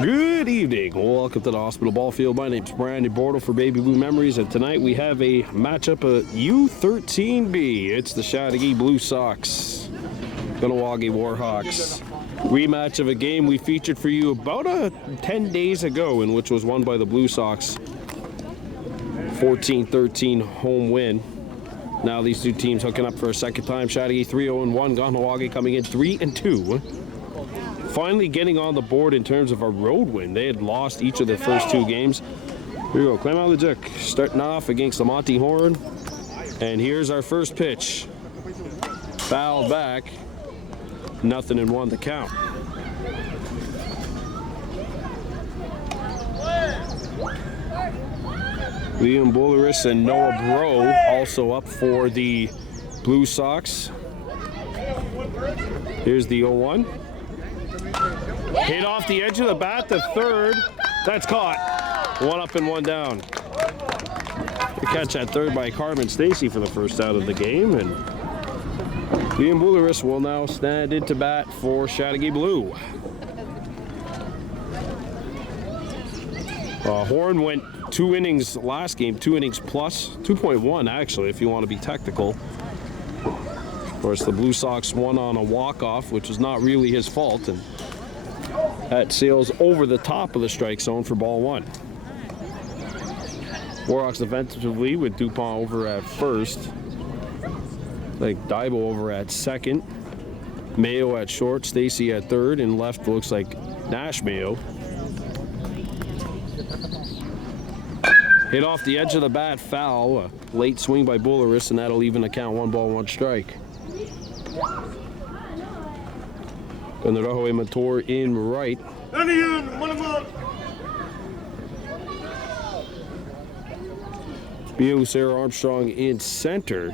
Good evening. Welcome to the hospital ball field. My name's Brandon Bordeaux for Baby Blue Memories, and tonight we have a matchup of U-13B. It's the Chateauguay Blue Sox, KAhnawake Warhawks. Rematch of a game we featured for you about 10 days ago, in which was won by the Blue Sox. 14-13 home win. Now these two teams hooking up for a second time. Chateauguay 3-0-1, KAhnawake coming in 3-2. Finally getting on the board in terms of a road win. They had lost each of their first two games. Here we go, climb out of the juke. Starting off against the Monty Horn. And here's our first pitch. Fouled back. 0-1 the count. Liam Bulleris and Noah Bro also up for the Blue Sox. Here's the 0-1. Hit off the edge of the bat to third. That's caught. One up and one down. The catch at third by Carmen Stacy for the first out of the game. And Liam Bulleris will now stand into bat for Chateauguay Blue. Horn went 2 innings last game, 2 innings plus, 2.1 actually, if you want to be technical. Of course, the Blue Sox won on a walk-off, which was not really his fault, and that sails over the top of the strike zone for ball one. Warhawks defensively with Dupont over at first. Like Daibo over at second. Mayo at short, Stacy at third, and left looks like Nash Mayo. Hit off the edge of the bat, foul. A late swing by Bulleris, and that'll even the count. 1 ball, 1 strike. KAhnawake Mator in right. Sarah Armstrong in center.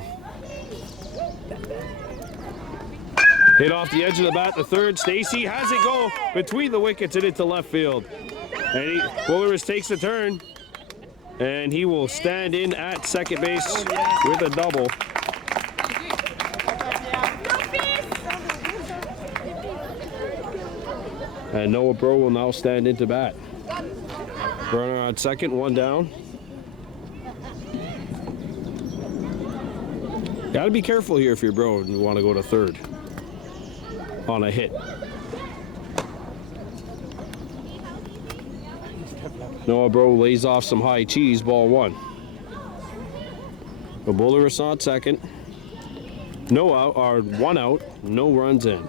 Hit off the edge of the bat, the third. Stacy has it go between the wickets and into left field. And Bulleris takes the turn. And he will stand in at second base with a double. And Noah Bro will now stand into bat. Runner on second, 1 down. Gotta be careful here if you're Bro and you want to go to third on a hit. Noah Bro lays off some high cheese, ball 1. The Bulleris on second. No out, or 1 out, no runs in.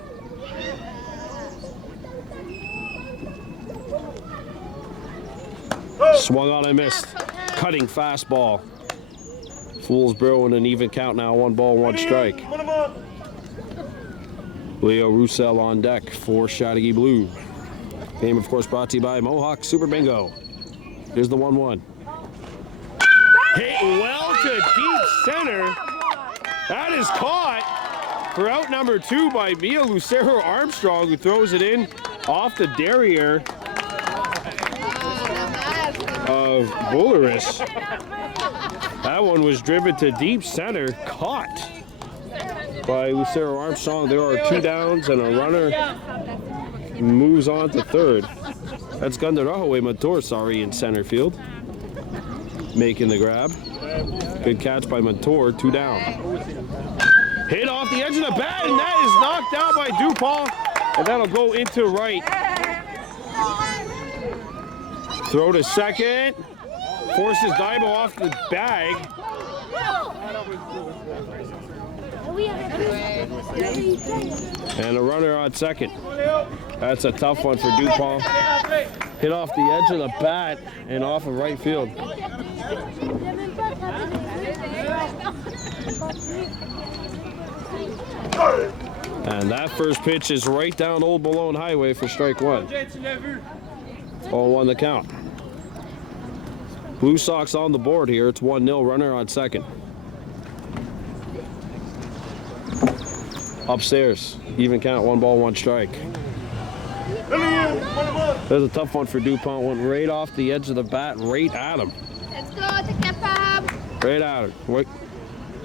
Swung on and missed. Cutting fastball. Fools Bro in an even count now, 1 ball, 1 strike. Leo Roussel on deck for Chateauguay Blue. Game, of course, brought to you by Mohawk Super Bingo. Here's the 1-1. Hit well to deep center. That is caught for out number 2 by Mia Lucero Armstrong, who throws it in off the derriere of Bulleris. That one was driven to deep center, caught by Lucero Armstrong. There are 2 downs and a runner moves on to third. That's KAhnawake Mator, in center field. Making the grab. Good catch by Mator, 2 down. Hit off the edge of the bat, and that is knocked out by Dupont. And that'll go into right. Throw to second. Forces Daibo off the bag. And a runner on second. That's a tough one for Dupont. Hit off the edge of the bat and off of right field. And that first pitch is right down Old Malone Highway for strike 1. 0-1 the count. Blue Sox on the board here. It's 1-0, runner on second. Upstairs, even count, 1 ball, 1 strike. There's a tough one for Dupont. Went right off the edge of the bat, right at him. Let's go, Takapab. Right at him.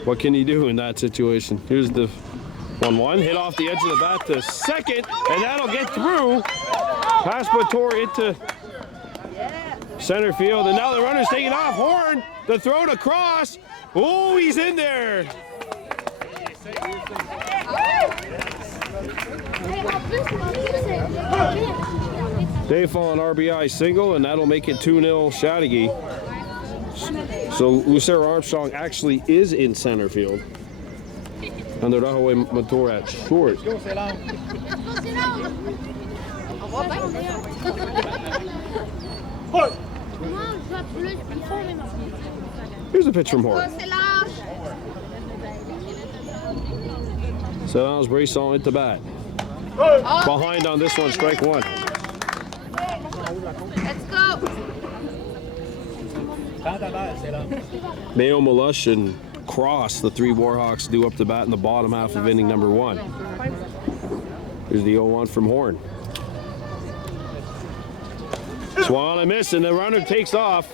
What can you do in that situation? Here's the 1-1, hit off the edge of the bat to second, and that'll get through. Pass Bator into center field, and now the runner's taking off. Horn, the throw to cross. Oh, he's in there. Dave on RBI single, and that'll make it 2-0 Chateauguay. So Lucero Armstrong actually is in center field. And the Warhawks Mator at short. Here's a pitch from Horn. Solange Brisson into bat. Behind on this one, strike one. Let's go. Mayo, Malush, and Cross, the three Warhawks, due up to bat in the bottom half of inning number 1. Here's the 0-1 from Horn. Swung on a miss, and the runner takes off.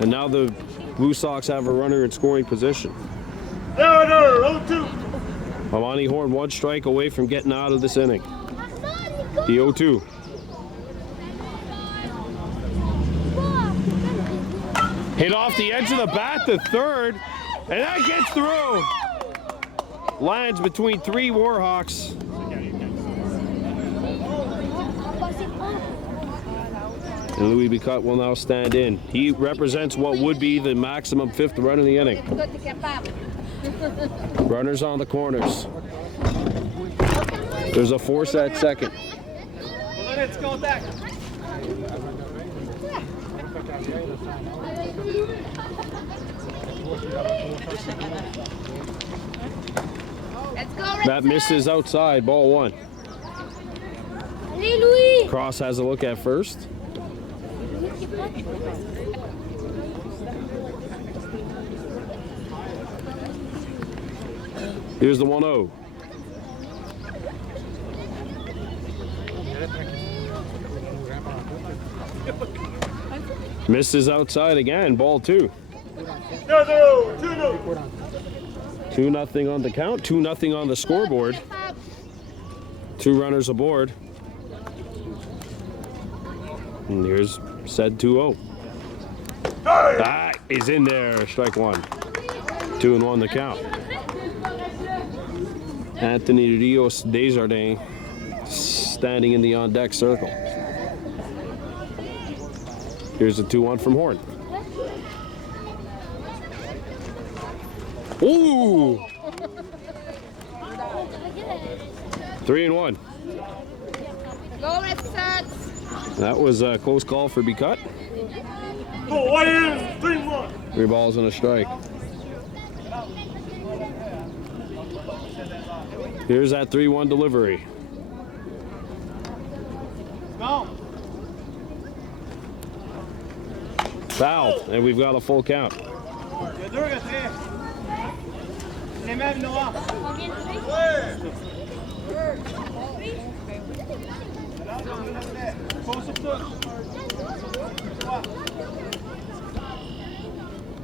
And now the Blue Sox have a runner in scoring position. Amani Horn 1 strike away from getting out of this inning. The 0-2. Hit off the edge of the bat to third, and that gets through. Lands between 3 Warhawks. And Louis Bicotte will now stand in. He represents what would be the maximum 5th run in the inning. Runners on the corners. There's a force at second. Let's go back. That misses outside, ball 1. Allez, Louis. Cross has a look at first. Here's the 1-0. Misses outside again, ball 2. 2-0 on the count, 2-0 on the scoreboard. 2 runners aboard. And here's said 2-0. That is in there, strike 1. 2-1 the count. Anthony Rios Desjardins standing in the on-deck circle. Here's a 2-1 from Horn. Ooh! 3-1. Go, Red Sox. That was a close call for Bicotte. 3 balls and a strike. Here's that 3-1 delivery. Foul, and we've got a full count.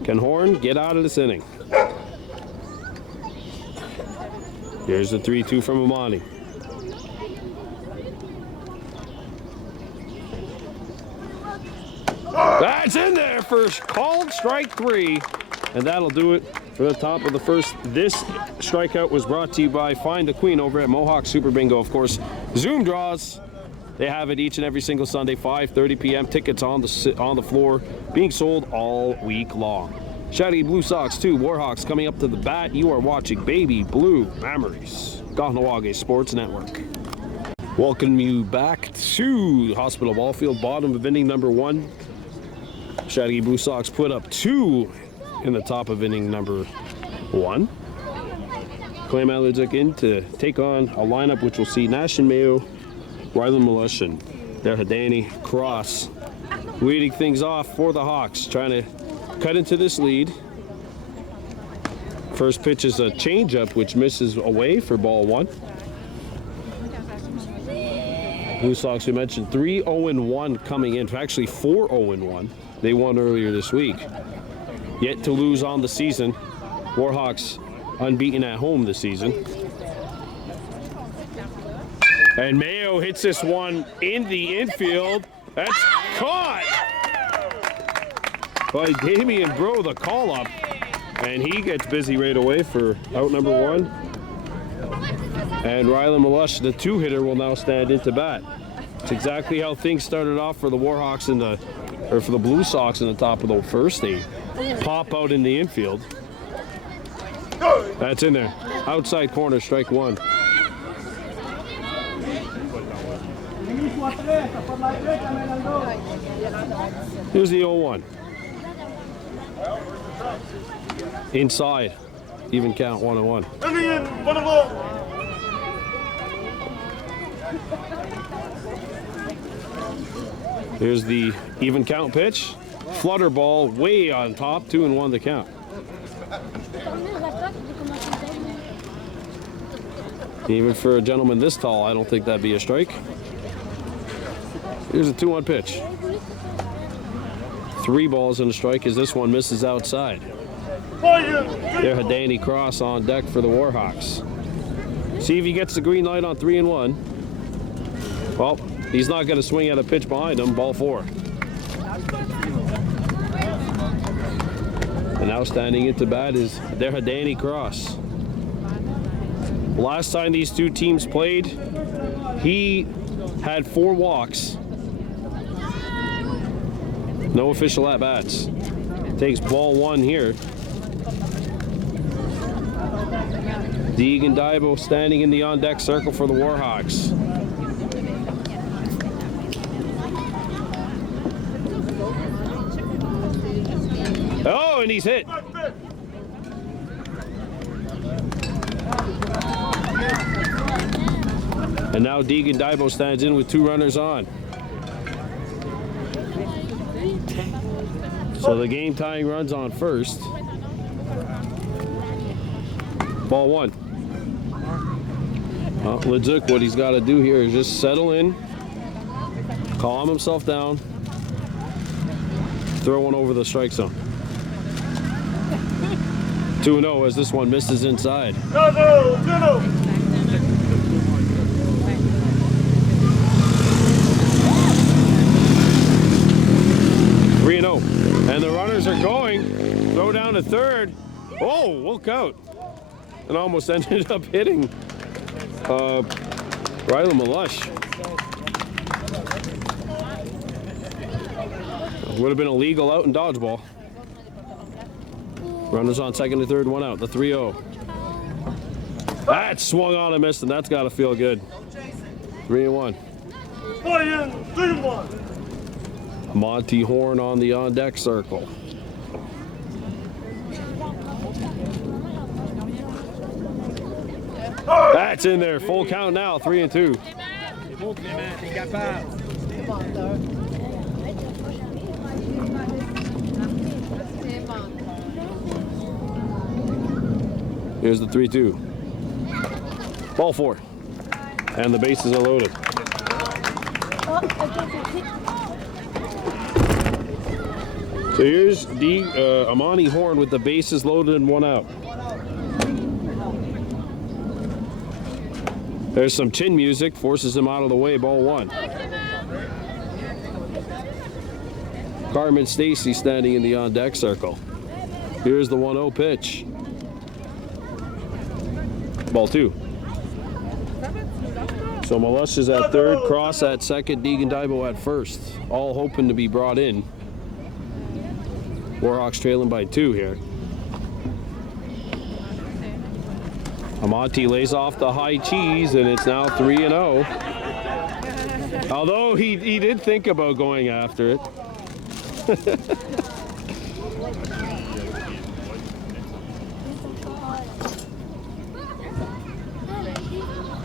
Can Horn get out of this inning? Here's the 3-2 from Amani. That's in there for called strike 3, and that'll do it for the top of the first. This strikeout was brought to you by Find the Queen over at Mohawk Super Bingo. Of course, Zoom draws. They have it each and every single Sunday, 5:30 p.m. Tickets on the floor, being sold all week long. Chateauguay Blue Sox 2, Warhawks coming up to the bat. You are watching Baby Blue Memories, KAhnawake Sports Network. Welcome you back to Hospital Ballfield, bottom of inning number 1. Chateauguay Blue Sox put up 2 in the top of inning number 1. Clay Maludzik in to take on a lineup which will see Nash and Mayo, Rylan Malush, and Derhadani Cross leading things off for the Hawks, trying to cut into this lead. First pitch is a changeup which misses away for ball 1. Blue Sox, we mentioned 3-0-1 coming in, actually 4-0-1. They won earlier this week. Yet to lose on the season. Warhawks unbeaten at home this season. And Mayo hits this one in the infield. That's caught by Damian Bleu, the call up. And he gets busy right away for out number 1. And Rylan Malush, the 2-hitter, will now stand into bat. It's exactly how things started off for the Warhawks for the Blue Sox in the top of the first. They pop out in the infield. That's in there. Outside corner, strike 1. Here's the 0-1. Inside. Even count 1-1. Here's the even count pitch. Flutter ball way on top. 2-1 the count. Even for a gentleman this tall, I don't think that'd be a strike. Here's a 2-1 pitch. 3 balls and a strike as this one misses outside. There's Danny Cross on deck for the Warhawks. See if he gets the green light on 3-1. Well, he's not going to swing at a pitch behind him. Ball 4. And now standing into bat is there's Danny Cross. Last time these two teams played, he had 4 walks. No official at-bats. Takes ball 1 here. Deegan Daibo standing in the on-deck circle for the Warhawks. Oh, and he's hit. And now Deegan Daibo stands in with 2 runners on. So the game tying runs on first. Ball 1. Well, Leduc, what he's got to do here is just settle in, calm himself down, throw one over the strike zone. 2-0 as this one misses inside. 3-0. And the runners are going. Throw down to third. Oh, look out. And almost ended up hitting Rylan Malush. Would have been a legal out in dodgeball. Runners on second and third, 1 out. The 3-0. That swung on and missed, and that's got to feel good. 3-1. Monty Horn on the on-deck circle. That's in there. Full count now. 3-2. Here's the 3-2. Ball 4. And the bases are loaded. So here's Amani Horn with the bases loaded and 1 out. There's some chin music, forces him out of the way, ball 1. Carmen Stacy standing in the on-deck circle. Here's the 1-0 pitch. Ball 2. So Malush is at third, Cross at second, Deegan Daibo at first. All hoping to be brought in. Warhawks trailing by 2 here. Amonte lays off the high cheese, and it's now 3-0. Although he did think about going after it.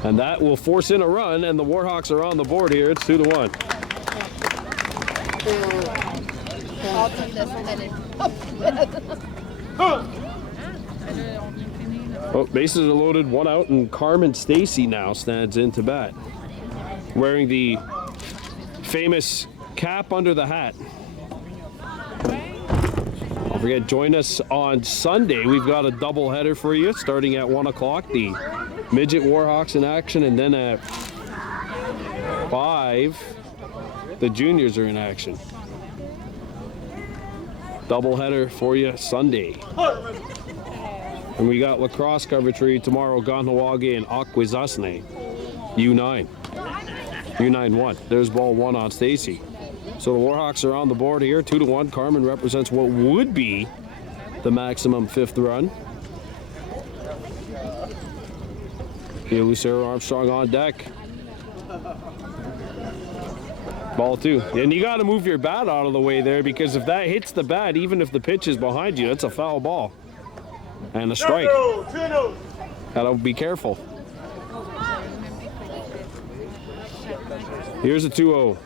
And that will force in a run, and the Warhawks are on the board here. It's 2-1. Oh, bases are loaded, 1 out, and Carmen Stacy now stands into bat, wearing the famous cap under the hat. forget, join us on Sunday. We've got a double header for you starting at 1 o'clock. The midget Warhawks in action, and then at 5, the juniors are in action. Double header for you Sunday. And we got lacrosse coverage for you tomorrow. KAhnawake and Akwesasne. U9. U9-1. There's ball 1 on Stacy. So the Warhawks are on the board here, 2-1. Carmen represents what would be the maximum 5th run. Here, Lucero Armstrong on deck. Ball 2. And you got to move your bat out of the way there, because if that hits the bat, even if the pitch is behind you, that's a foul ball. And a strike. Gotta be careful. Here's a 2-0.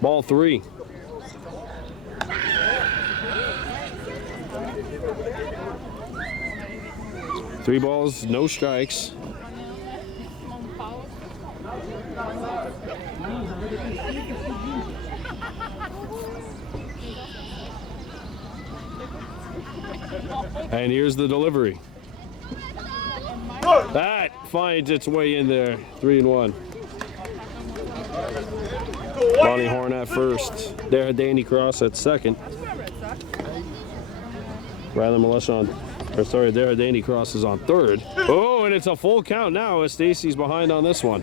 Ball 3. Three balls, no strikes. And here's the delivery. That finds its way in there. 3-1. Bonnie Horn at first. There, Danny Cross at second. Rylan Melissa there, Danny Cross is on third. Oh, and it's a full count now as Stacy's behind on this one.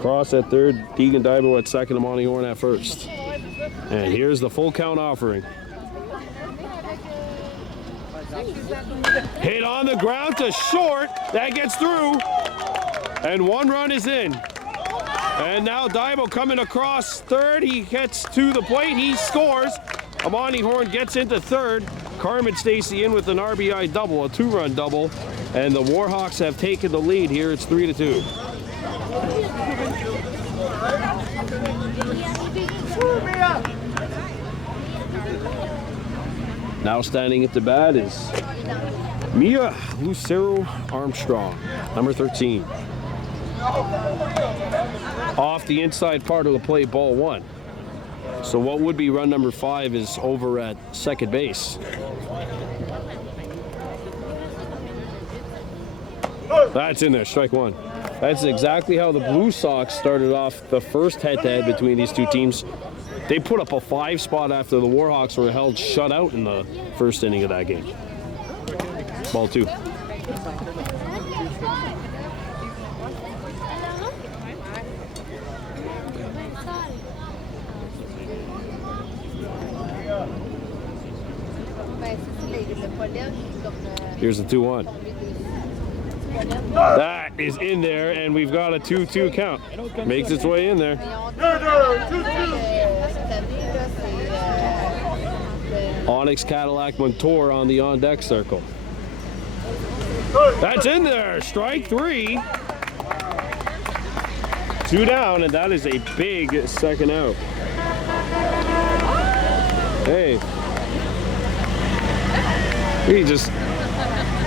Cross at third, Deegan Dibo at second, and Bonnie Horn at first. And here's the full count offering. Hit on the ground to short. That gets through. And 1 run is in. And now Dibo coming across third. He gets to the plate. He scores. Amani Horn gets into third. Carmen Stacy in with an RBI double, a 2-run double. And the Warhawks have taken the lead here. It's 3-2. Now standing at the bat is Mia Lucero Armstrong, number 13. Off the inside part of the plate, ball 1. So what would be run number 5 is over at second base. That's in there, strike 1. That's exactly how the Blue Sox started off the first head-to-head between these two teams. They put up a 5 spot after the Warhawks were held shut out in the first inning of that game. Ball 2. Here's the 2-1. That is in there, and we've got a 2-2 count. Makes its way in there. Onyx Cadillac Montour on the on-deck circle. That's in there. Strike 3. 2 down, and that is a big second out. Hey.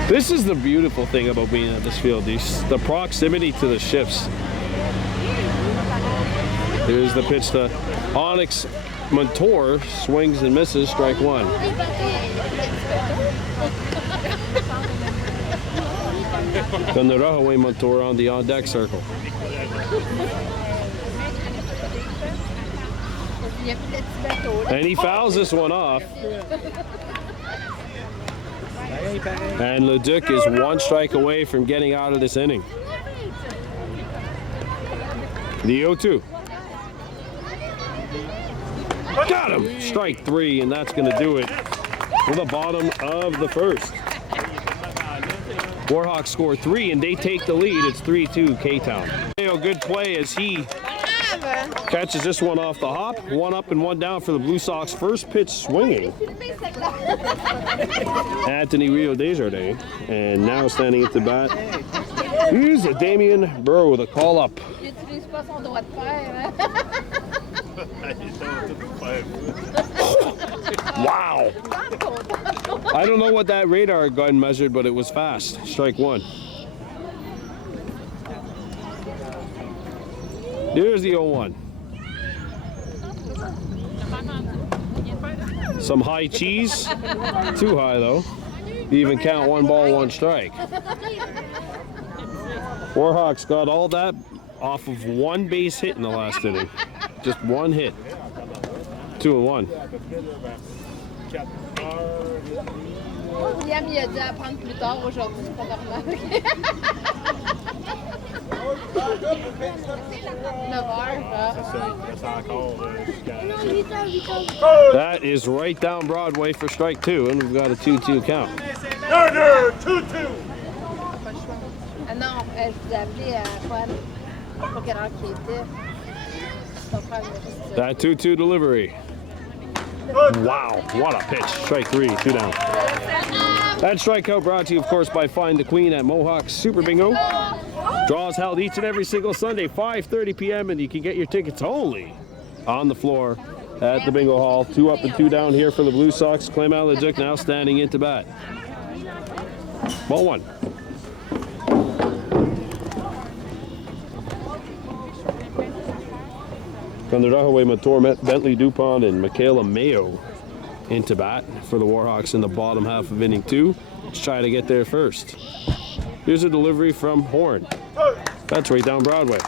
This is the beautiful thing about being at this field, the proximity to the shifts. Here's the pitch to Onyx Montour, swings and misses, strike 1. Then the Warhawks Montour on the on-deck circle. And he fouls this one off. And Leduc is 1 strike away from getting out of this inning. The 0-2. Got him! Strike 3, and that's going to do it for the bottom of the first. Warhawks score 3, and they take the lead. It's 3-2 K-Town. Good play as he catches this one off the hop. 1 up and 1 down for the Blue Sox. First pitch swinging. Anthony Rio Desjardins. And now standing at the bat, here's a Damien Burrow with a call up. Wow. I don't know what that radar gun measured, but it was fast. Strike 1. Here's the 0-1. Some high cheese. Too high, though. You even count 1 ball, 1 strike. Warhawks got all that off of 1 base hit in the last inning. Just 1 hit. 2-1. William, il a dit à prendre plus tard aujourd'hui, c'est pas normal. 9 heures. That is right down Broadway for strike 2, and we've got a 2-2 count. 2-2. Ah non, je vous ai appelé à Juan pour quelle heure qu'il était. That 2-2 delivery. Wow, what a pitch. Strike 3, 2 down. That strikeout brought to you, of course, by Find the Queen at Mohawk Super Bingo. Draws held each and every single Sunday, 5:30 p.m., and you can get your tickets only on the floor at the Bingo Hall. 2 up and 2 down here for the Blue Sox. Clem Alajuk now standing into bat. Ball 1. Chateauguay, Mator, Bentley, Dupont, and Michaela Mayo into bat for the Warhawks in the bottom half of inning 2. Let's try to get there first. Here's a delivery from Horn. That's right down Broadway.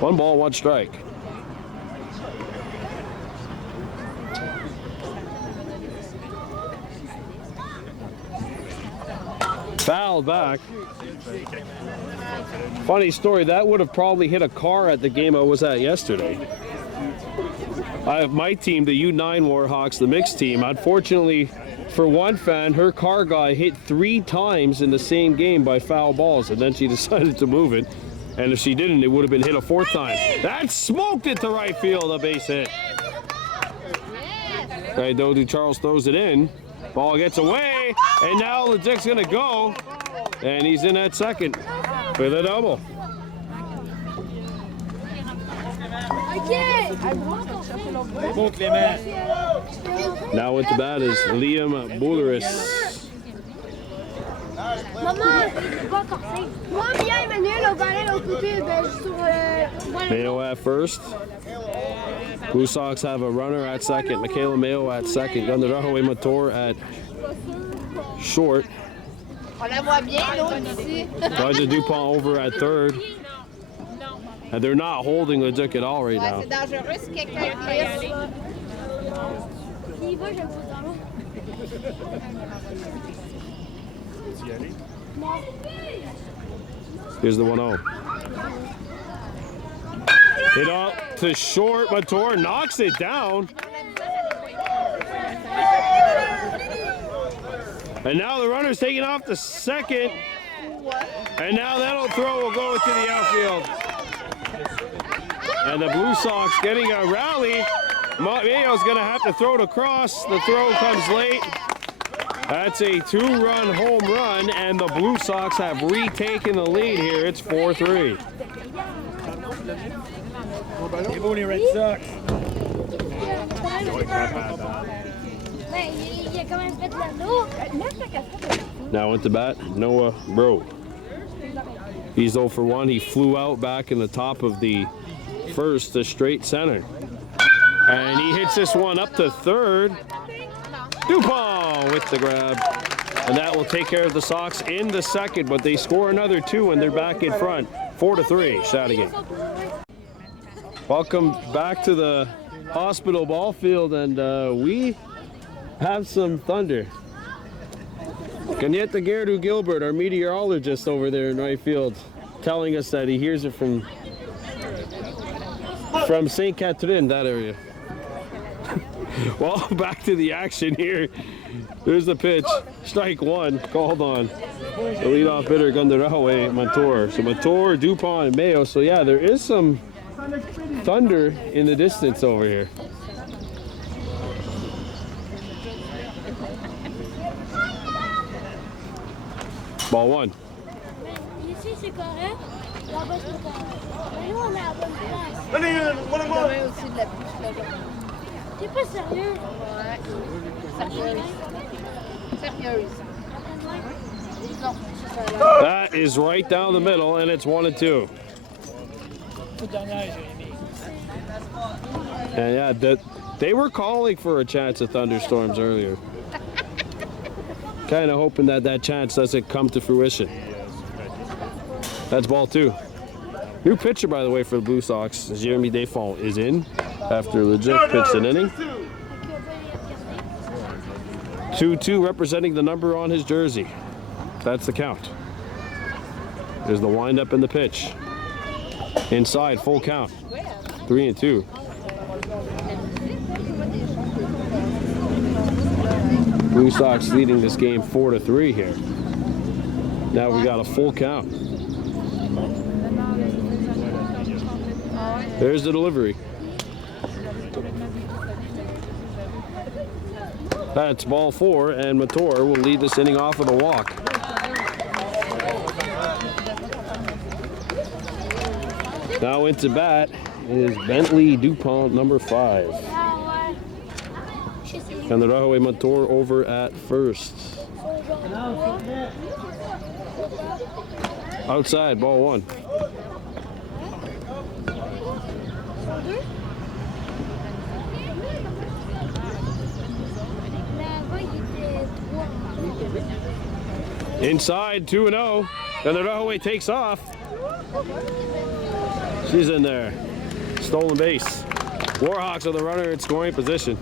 1 ball, 1 strike. Foul back. Funny story, that would have probably hit a car at the game I was at yesterday. I have my team, the U-9 Warhawks, the mixed team. Unfortunately, for one fan, her car got hit 3 times in the same game by foul balls, and then she decided to move it. And if she didn't, it would have been hit a 4th time. That smoked it to right field, a base hit. Right, Dodi Charles throws it in. Ball gets away, and now Lejec's gonna go, and he's in at second with a double. Now into bat is Liam Bulleris. Mayo at first. Blue Sox have a runner at second. Michaela Mayo at second. Chateauguay Mator at short. Roger Dupont over at third. And they're not holding Leduc at all right now. Here's the 1-0. Hit up to short. Mator knocks it down. And now the runner's taking off to second. And now that'll throw will go to the outfield. And the Blue Sox getting a rally. Mayo's going to have to throw it across. The throw comes late. That's a 2-run home run, and the Blue Sox have retaken the lead here. It's 4-3. Red Sox. Now into bat, Noah Bleu. He's 0 for 1. He flew out back in the top of the first to straight center. And he hits this one up to third. Dupont with the grab. And that will take care of the Sox in the second, but they score another 2 and they're back in front. 4-3, Chateauguay. Welcome back to the hospital ball field, and we have some thunder. Kanyeta Gerdu Gilbert, our meteorologist over there in right field, telling us that he hears it from St. Catherine, that area. Well, back to the action here. There's the pitch. Strike 1, called on the leadoff hitter, Chateauguay Mator. So Mator, Dupont, and Mayo. So yeah, there is some thunder in the distance over here. Ball 1. Ici c'est correct, là-bas c'est correct. Mais nous on est à la bonne place. Allez, aussi de la pluie là. T'es pas sérieux? Ouais. Sérieux. That is right down the middle, and it's 1-2. And yeah, they were calling for a chance of thunderstorms earlier. Kind of hoping that that chance doesn't come to fruition. That's ball 2. New pitcher, by the way, for the Blue Sox. Jeremy Desfont is in after legit pitched an inning. 2-2 representing the number on his jersey. That's the count. There's the windup and the pitch. Inside, full count. 3-2. Blue Sox leading this game 4-3 here. Now we got a full count. There's the delivery. That's ball 4, and Mator will lead this inning off with a walk. Now into bat is Bentley DuPont, number 5. And the Rahaway Mator over at first. Outside, ball 1. Inside, 2-0, and the Rahaway takes off. She's in there. Stolen base. Warhawks are the runner in scoring position.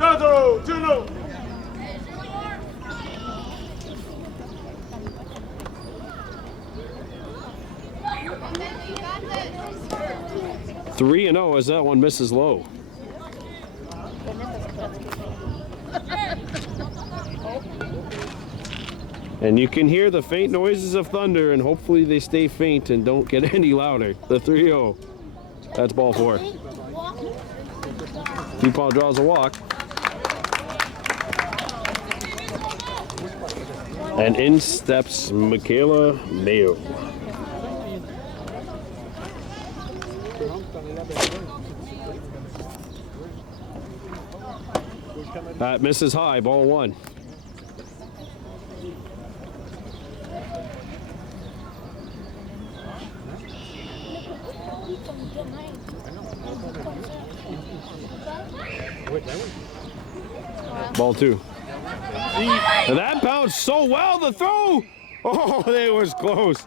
2-0. 3-0 as that one misses low. And you can hear the faint noises of thunder, and hopefully they stay faint and don't get any louder. The 3-0. That's ball 4. DuPont draws a walk. And in steps Michaela Mayo. That misses high, ball 1. Ball 2. And that bounced so well, the throw! Oh, it was close.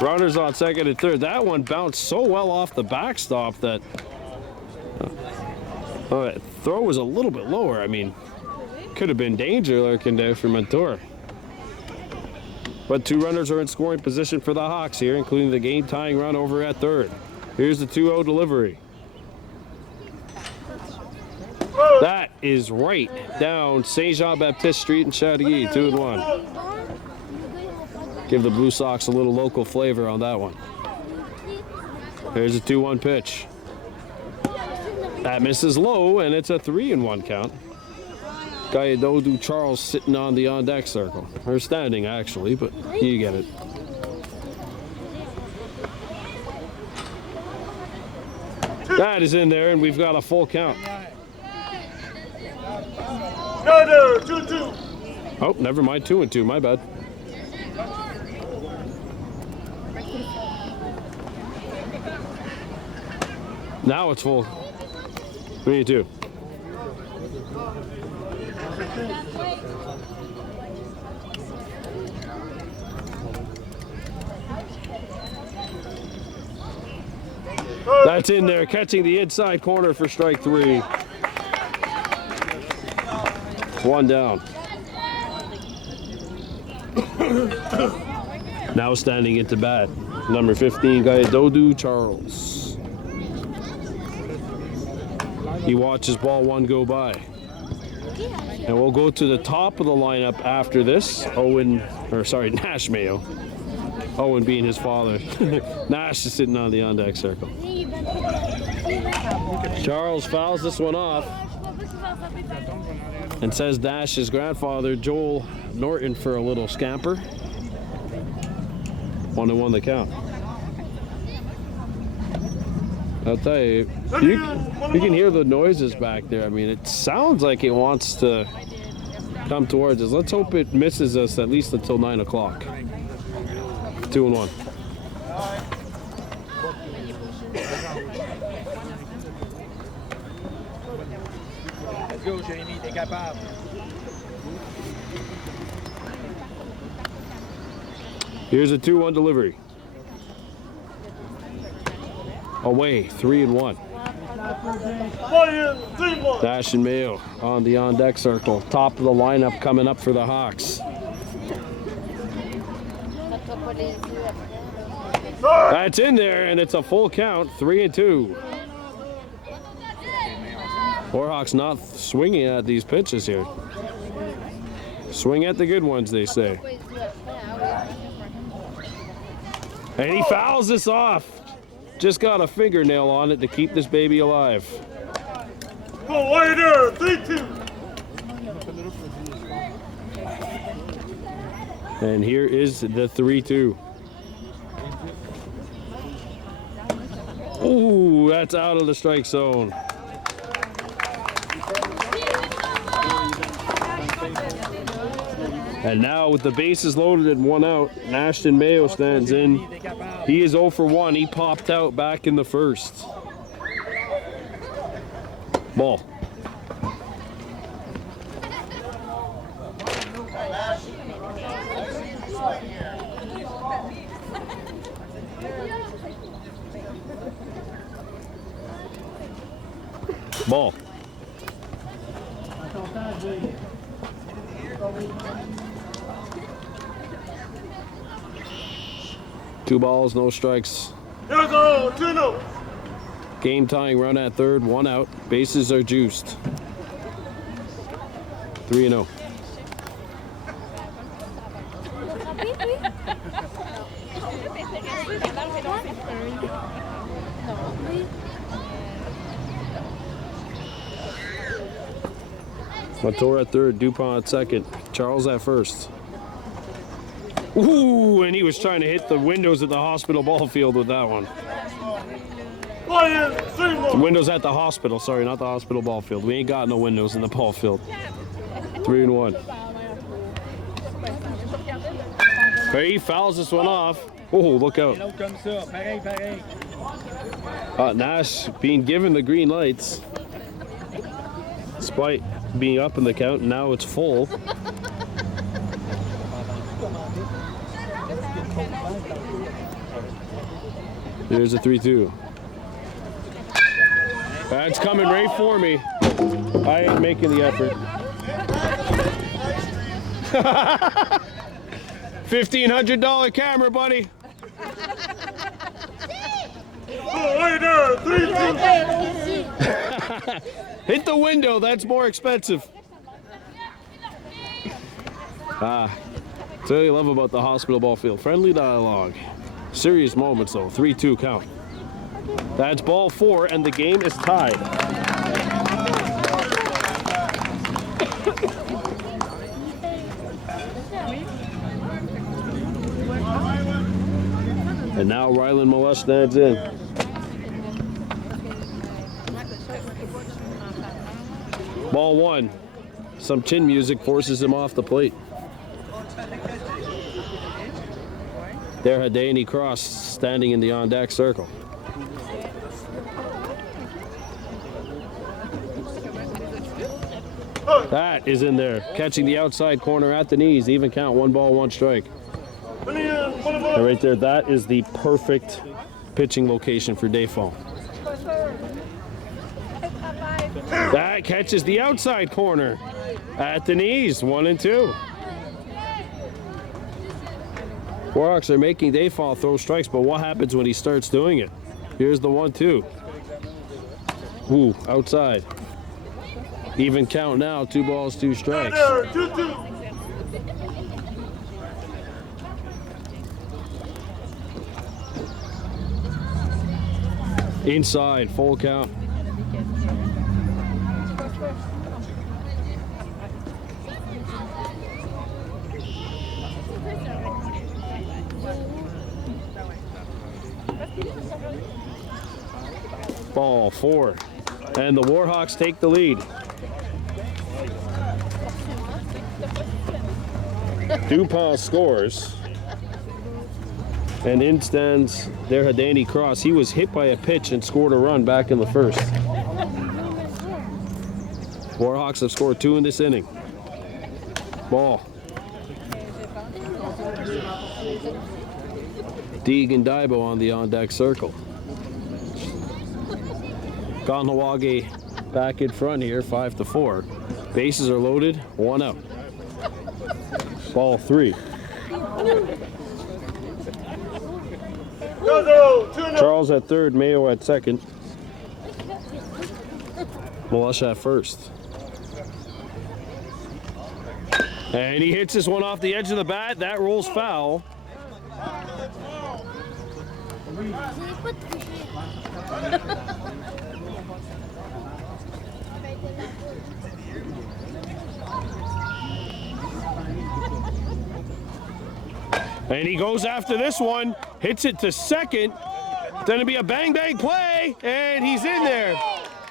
Runners on second and third. That one bounced so well off the backstop that throw was a little bit lower. I mean, could have been danger lurking there for Mentor. But 2 runners are in scoring position for the Hawks here, including the game-tying run over at third. Here's the 2-0 delivery. That is right down Saint Jean-Baptiste Street in Chateauguay, 2-1. Give the Blue Sox a little local flavor on that one. There's a 2-1 pitch. That misses low, and it's a 3-1 count. Gayadodu Charles sitting on the on-deck circle. Or standing, actually, but you get it. That is in there, and we've got a full count. 2-2. Oh, never mind, 2-2, my bad. Now it's full. 3-2. That's in there, catching the inside corner for strike 3. 1 down. Now standing into bat, number 15, Gayadodu Charles. He watches ball 1 go by. And we'll go to the top of the lineup after this. Nash Mayo. Owen being his father. Nash is sitting on the on-deck circle. Charles fouls this one off and sends Nash's grandfather, Joel Norton, for a little scamper. 1-1 the count. I'll tell you, you can hear the noises back there. I mean, it sounds like it wants to come towards us. Let's hope it misses us at least until 9 o'clock. 2-1. Let's go, Jamie. T'es capable. Here's a 2-1 delivery. Away, 3-1. Dash and Mayo on the on-deck circle. Top of the lineup coming up for the Hawks. That's in there, and it's a full count, 3-2. Warhawks not swinging at these pitches here. Swing at the good ones, they say. And he fouls this off. Just got a fingernail on it to keep this baby alive. Go wider, 3-2. And here is the 3-2. Ooh, that's out of the strike zone. And now with the bases loaded and 1 out, Ashton Mayo stands in. He is 0 for 1. He popped out back in the first. Ball. Ball. Two balls, no strikes. Game tying run at third, 1 out. Bases are juiced. 3-0. Latour at third, Dupont at second, Charles at first. Ooh, and he was trying to hit the windows at the hospital ball field with that one. The windows at the hospital, sorry, not the hospital ball field. We ain't got no windows in the ball field. 3-1. He fouls this one off. Oh, look out. Nash being given the green lights. Despite being up in the count, now it's full. There's a 3-2. That's coming right for me. I ain't making the effort. $1,500 camera, buddy. Hit the window, that's more expensive. That's what I love about the hospital ball field. Friendly dialogue. Serious moments though, 3-2 count. That's ball 4 and the game is tied. And now Rylan Millesh stands in. Ball 1. Some chin music forces him off the plate. There, Hadaini Cross standing in the on-deck circle. That is in there, catching the outside corner at the knees. Even count, 1 ball, 1 strike. And right there, that is the perfect pitching location for Dayfall. That catches the outside corner at the knees, 1 and 2. Warhawks are making Dayfall throw strikes, but what happens when he starts doing it? Here's the 1-2. Ooh, outside. Even count now, 2 balls, 2 strikes. Inside, full count. Ball 4, and the Warhawks take the lead. DuPont scores. And in stands there Danny Cross. He was hit by a pitch and scored a run back in the first. Warhawks have scored 2 in this inning. Ball. Deeg and Daibo on the on-deck circle. KAhnawake back in front here, 5-4. Bases are loaded, 1 out. Ball 3. Charles at third, Mayo at second. Melush at first. And he hits this one off the edge of the bat. That rolls foul. And he goes after this one, hits it to second. Then it'll be a bang-bang play, and he's in there.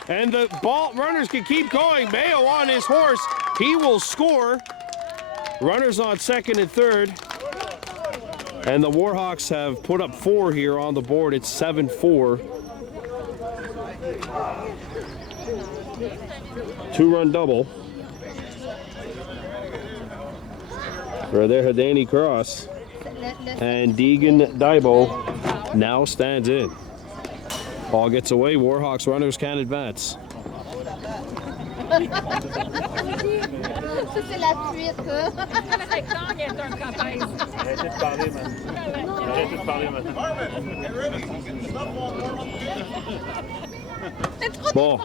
And the ball runners can keep going. Mayo on his horse. He will score. Runners on second and third. And the Warhawks have put up 4 here on the board. It's 7-4. 2-run double for their Danny Cross. And Deegan Daibo now stands in. Ball gets away. Warhawks runners can't advance. Ça, c'est la fuite. Arrêtez de parler, man. Arrêtez de parler, man. Ball.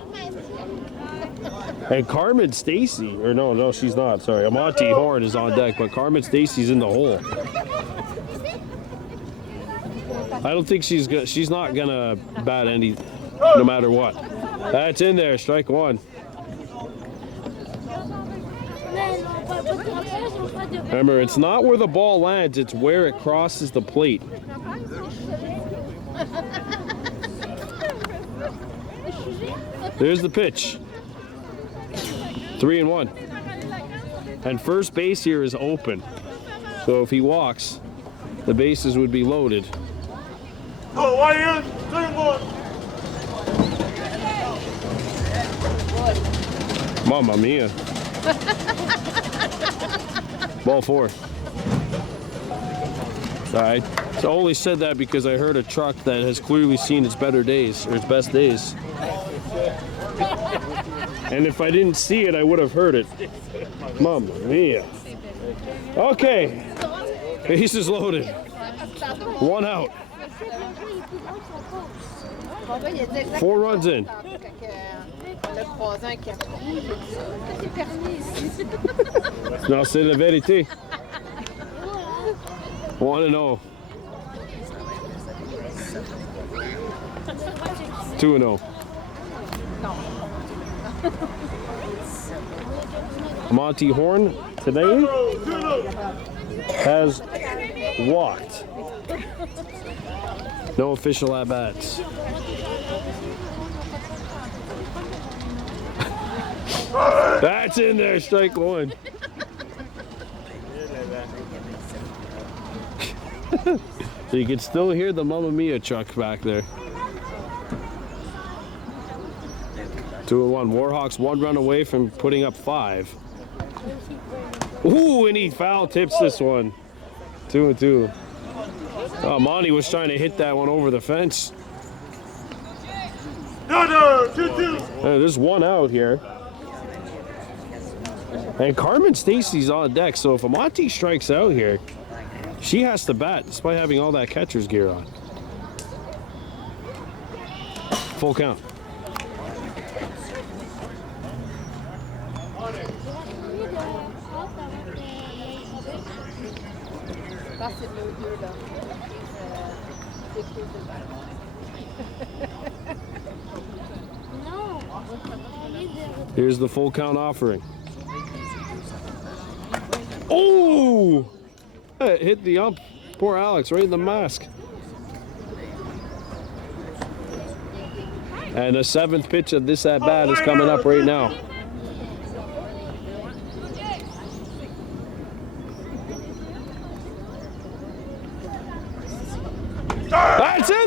And Carmen Stacy, or no, she's not. Sorry, Monty Horn is on deck, but Carmen Stacy's in the hole. I don't think she's not gonna bat any, no matter what. That's in there, strike 1. Remember, it's not where the ball lands, it's where it crosses the plate. There's the pitch. 3-1. And first base here is open. So if he walks, the bases would be loaded. Oh, way in, 3-1. Mamma mia. Ball 4. I only said that because I heard a truck that has clearly seen its better days, or its best days. And if I didn't see it, I would have heard it. Mamma mia. Okay. Bases loaded. 1 out. 4 runs in. Non, c'est la vérité. 1-0. 2-0. Monty Horn today has walked. No official at-bats. That's in there, strike 1. So you can still hear the Mamma Mia truck back there. 2-1. Warhawks 1 run away from putting up 5. Ooh, and he foul tips this one. 2-2. Oh, Monty was trying to hit that one over the fence. No, 2-2. There's 1 out here. And Carmen Stacy's on deck, so if Amante strikes out here, she has to bat despite having all that catcher's gear on. Full count. Here's the full count offering. Oh! It hit the ump. Poor Alex, right in the mask. And the 7th pitch of this at-bat is coming up right now.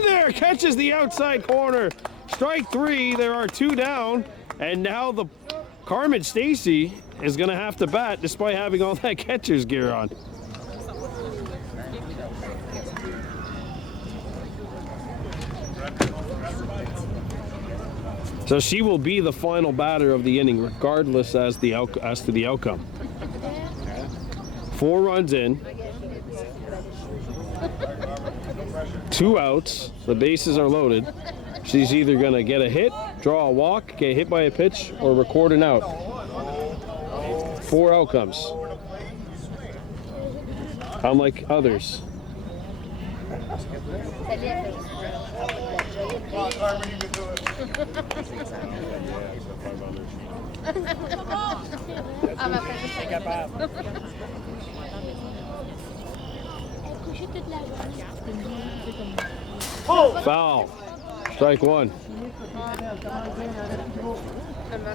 there! Catches the outside corner. Strike 3. There are 2 down. And now the Carmen Stacy is going to have to bat despite having all that catcher's gear on. So she will be the final batter of the inning, regardless as to the outcome. 4 runs in, 2 outs, the bases are loaded. She's either going to get a hit, draw a walk, get hit by a pitch, or record an out. 4 outcomes. Unlike others. Foul. Strike 1.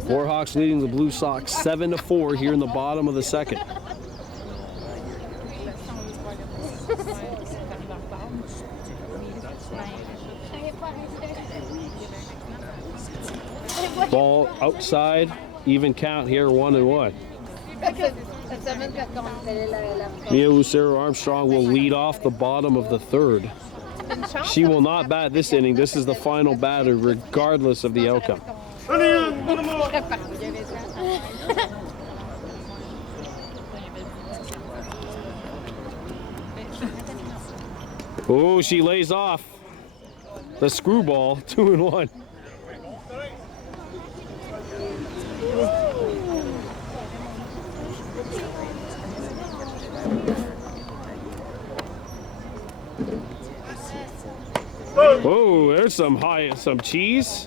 Warhawks leading the Blue Sox 7-4 here in the bottom of the second. Ball outside, even count here, 1-1. Mia Lucero Armstrong will lead off the bottom of the third. She will not bat this inning. This is the final batter, regardless of the outcome. Oh, she lays off the screwball, 2-1. Oh, there's some cheese.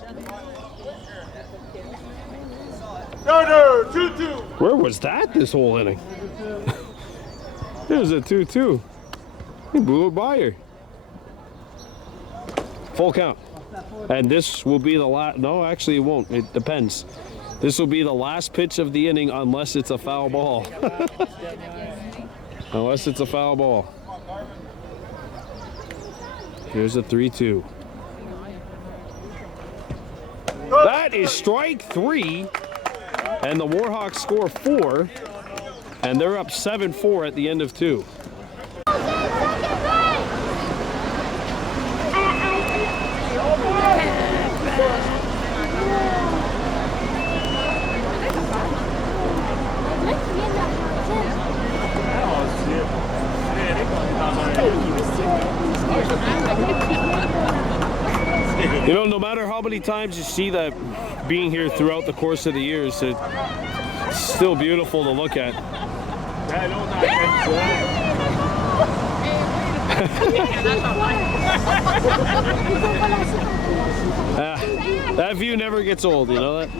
Where was that this whole inning? There's a 2-2. He blew it by her. Full count. And this will be the last. No, actually it won't. It depends. This will be the last pitch of the inning unless it's a foul ball. Unless it's a foul ball. Here's a 3-2. That is strike 3. And the Warhawks score 4. And they're up 7-4 at the end of 2. You know, no matter how many times you see that being here throughout the course of the years, it's still beautiful to look at. That view never gets old, you know that?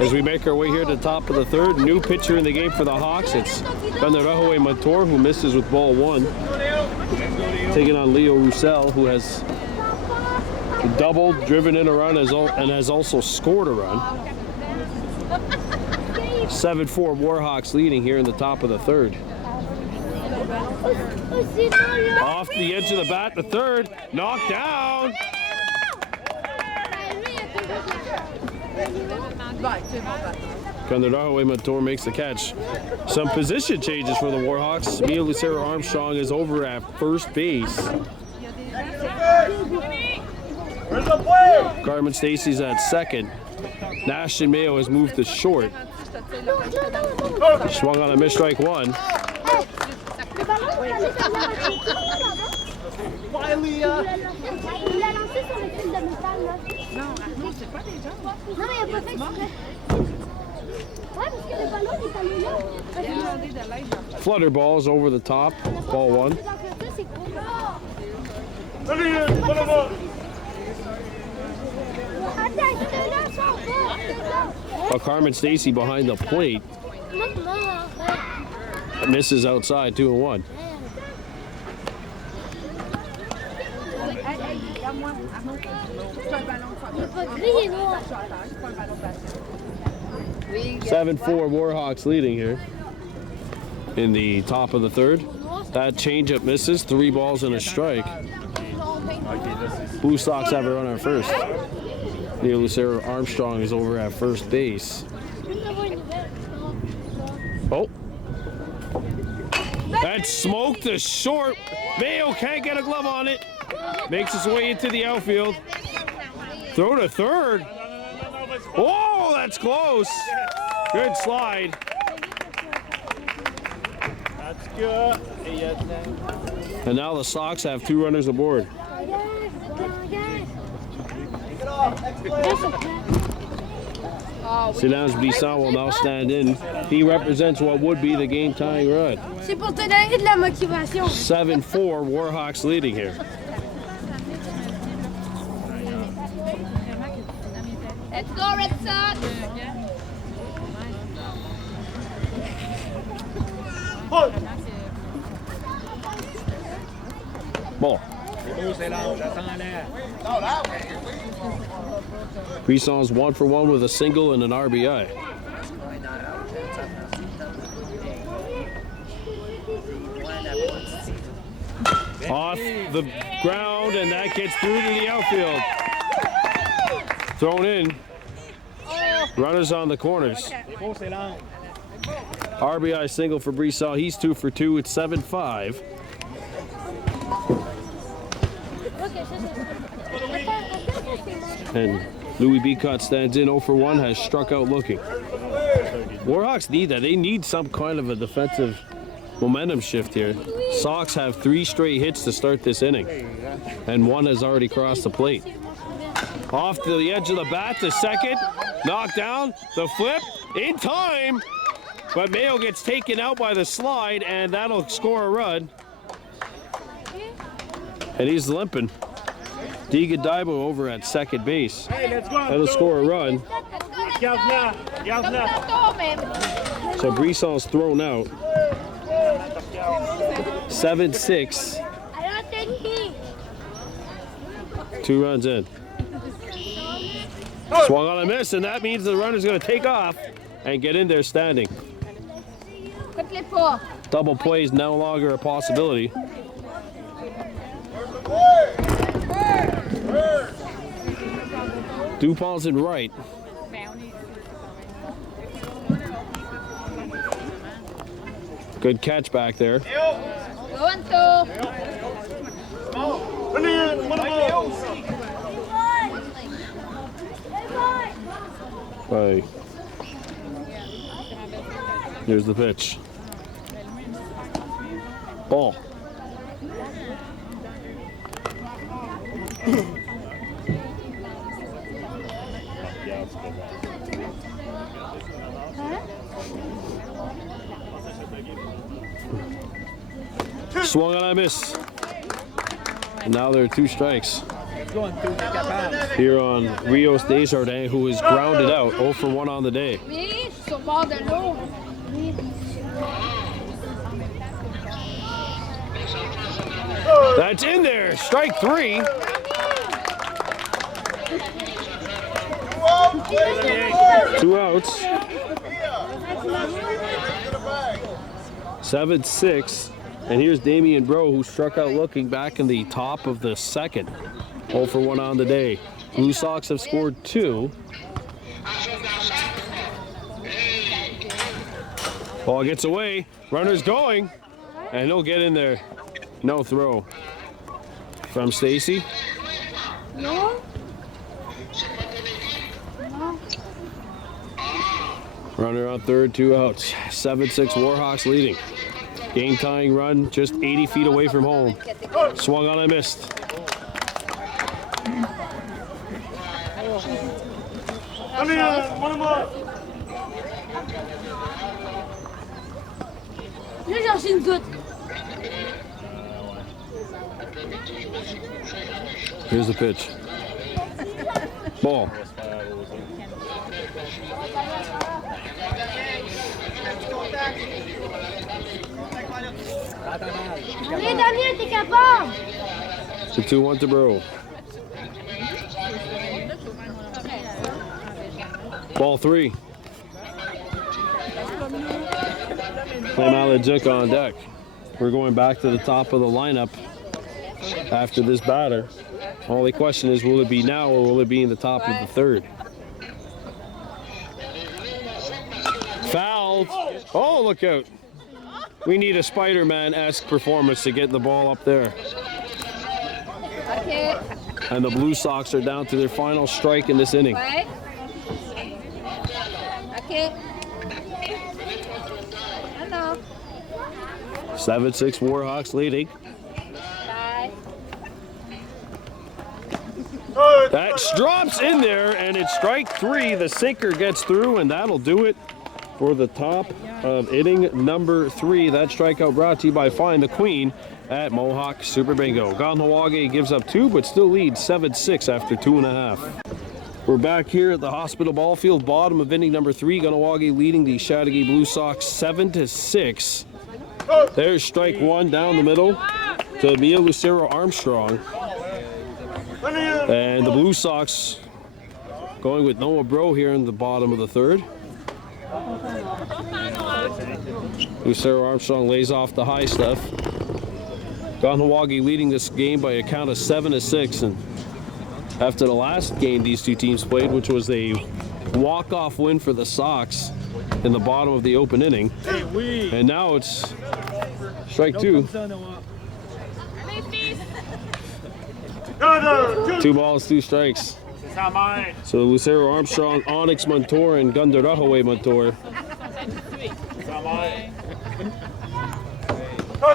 As we make our way here to the top of the third, new pitcher in the game for the Hawks. It's Warhawks Montour, who misses with ball 1. Taking on Leo Roussel, who has doubled, driven in a run, and has also scored a run. 7-4 Warhawks leading here in the top of the third. Off the edge of the bat, the third, knocked down. Warhawks Montour makes the catch. Some position changes for the Warhawks. Mia Lucero Armstrong is over at first base. Carmen Stacy's at second. Nashton Mayo has moved to short. Swung on a missed strike 1. Flutter balls over the top. Ball 1. Carmen Stacy behind the plate. Misses outside, 2-1. Seven 4 Warhawks leading here in the top of the third. That changeup misses. 3 balls and a strike. Blue Sox have a runner at first. Neil Lucero Armstrong is over at first base. Oh. That smoked the short. Mayo can't get a glove on it. Makes his way into the outfield. Throw to third. Oh, that's close. Good slide. That's good. And now the Sox have 2 runners aboard. Silence Bisson will now stand in. He represents what would be the game-tying run. C'est pour te donner de la motivation. 7-4, Warhawks leading here. Let's go, Red Sox. Bon. Beau, c'est large, attends-la. Brisson's 1 for 1 with a single and an RBI. Off the ground, and that gets through to the outfield. Thrown in. Runners on the corners. Beau, c'est large. RBI single for Brisson. He's 2 for 2. It's 7-5. And Louis Beacott stands in 0 for 1, has struck out looking. Warhawks need that. They need some kind of a defensive momentum shift here. Sox have 3 straight hits to start this inning, and 1 has already crossed the plate. Off to the edge of the bat to second, knocked down, the flip, in time, but Mayo gets taken out by the slide, and that'll score a run. And he's limping. Digadaibo over at second base. Hey, let's go. That'll score a run. Garde-la. Garde-la. So Brisson's thrown out. 7-6. 2 runs in. Swung on a miss, and that means the runner's going to take off and get in there standing. Double play is no longer a possibility. DuPont's in right. Good catch back there. Right. Here's the pitch. Ball. Swung on a miss. And now there are 2 strikes. Here on Rios Desjardins, who is grounded out, 0 for 1 on the day. That's in there. Strike 3. Two outs. 7-6. And here's Damian Bro, who struck out looking back in the top of the second. 0 for 1 on the day. Blue Sox have scored 2. Ball gets away. Runner's going. And he'll get in there. No throw. From Stacy. No. Runner on third, 2 outs. 7-6 Warhawks leading. Game tying run just 80 feet away from home. Swung on and missed. Here's the pitch. Ball. It's a 2-1 to Bro. Ball 3. Clem Alajuk on deck. We're going back to the top of the lineup. after this batter. Only question is, will it be now or will it be in the top of the third? Fouled. Oh, look out. We need a Spider-Man-esque performance to get the ball up there. Okay. And the Blue Sox are down to their final strike in this inning. Wait. Okay. Hello. 7-6 Warhawks leading. Bye. That drops in there, and it's strike 3. The sinker gets through, and that'll do it for the top of inning number 3. That strikeout brought to you by Find the Queen at Mohawk Super Bingo. KAhnawake gives up 2, but still leads 7-6 after 2.5. We're back here at the Hospital Ball Field, bottom of inning number 3. KAhnawake leading the Chateauguay Blue Sox 7-6. There's strike 1 down the middle to Emil Lucero Armstrong. And the Blue Sox going with Noah Bro here in the bottom of the third. Lucero Armstrong lays off the high stuff. KAhnawake leading this game by a count of 7-6. And after the last game these two teams played, which was a walk-off win for the Sox in the bottom of the open inning, and now it's strike 2. 2 balls, 2 strikes. So Lucero Armstrong, Onyx Montour, and Warhawks Montour.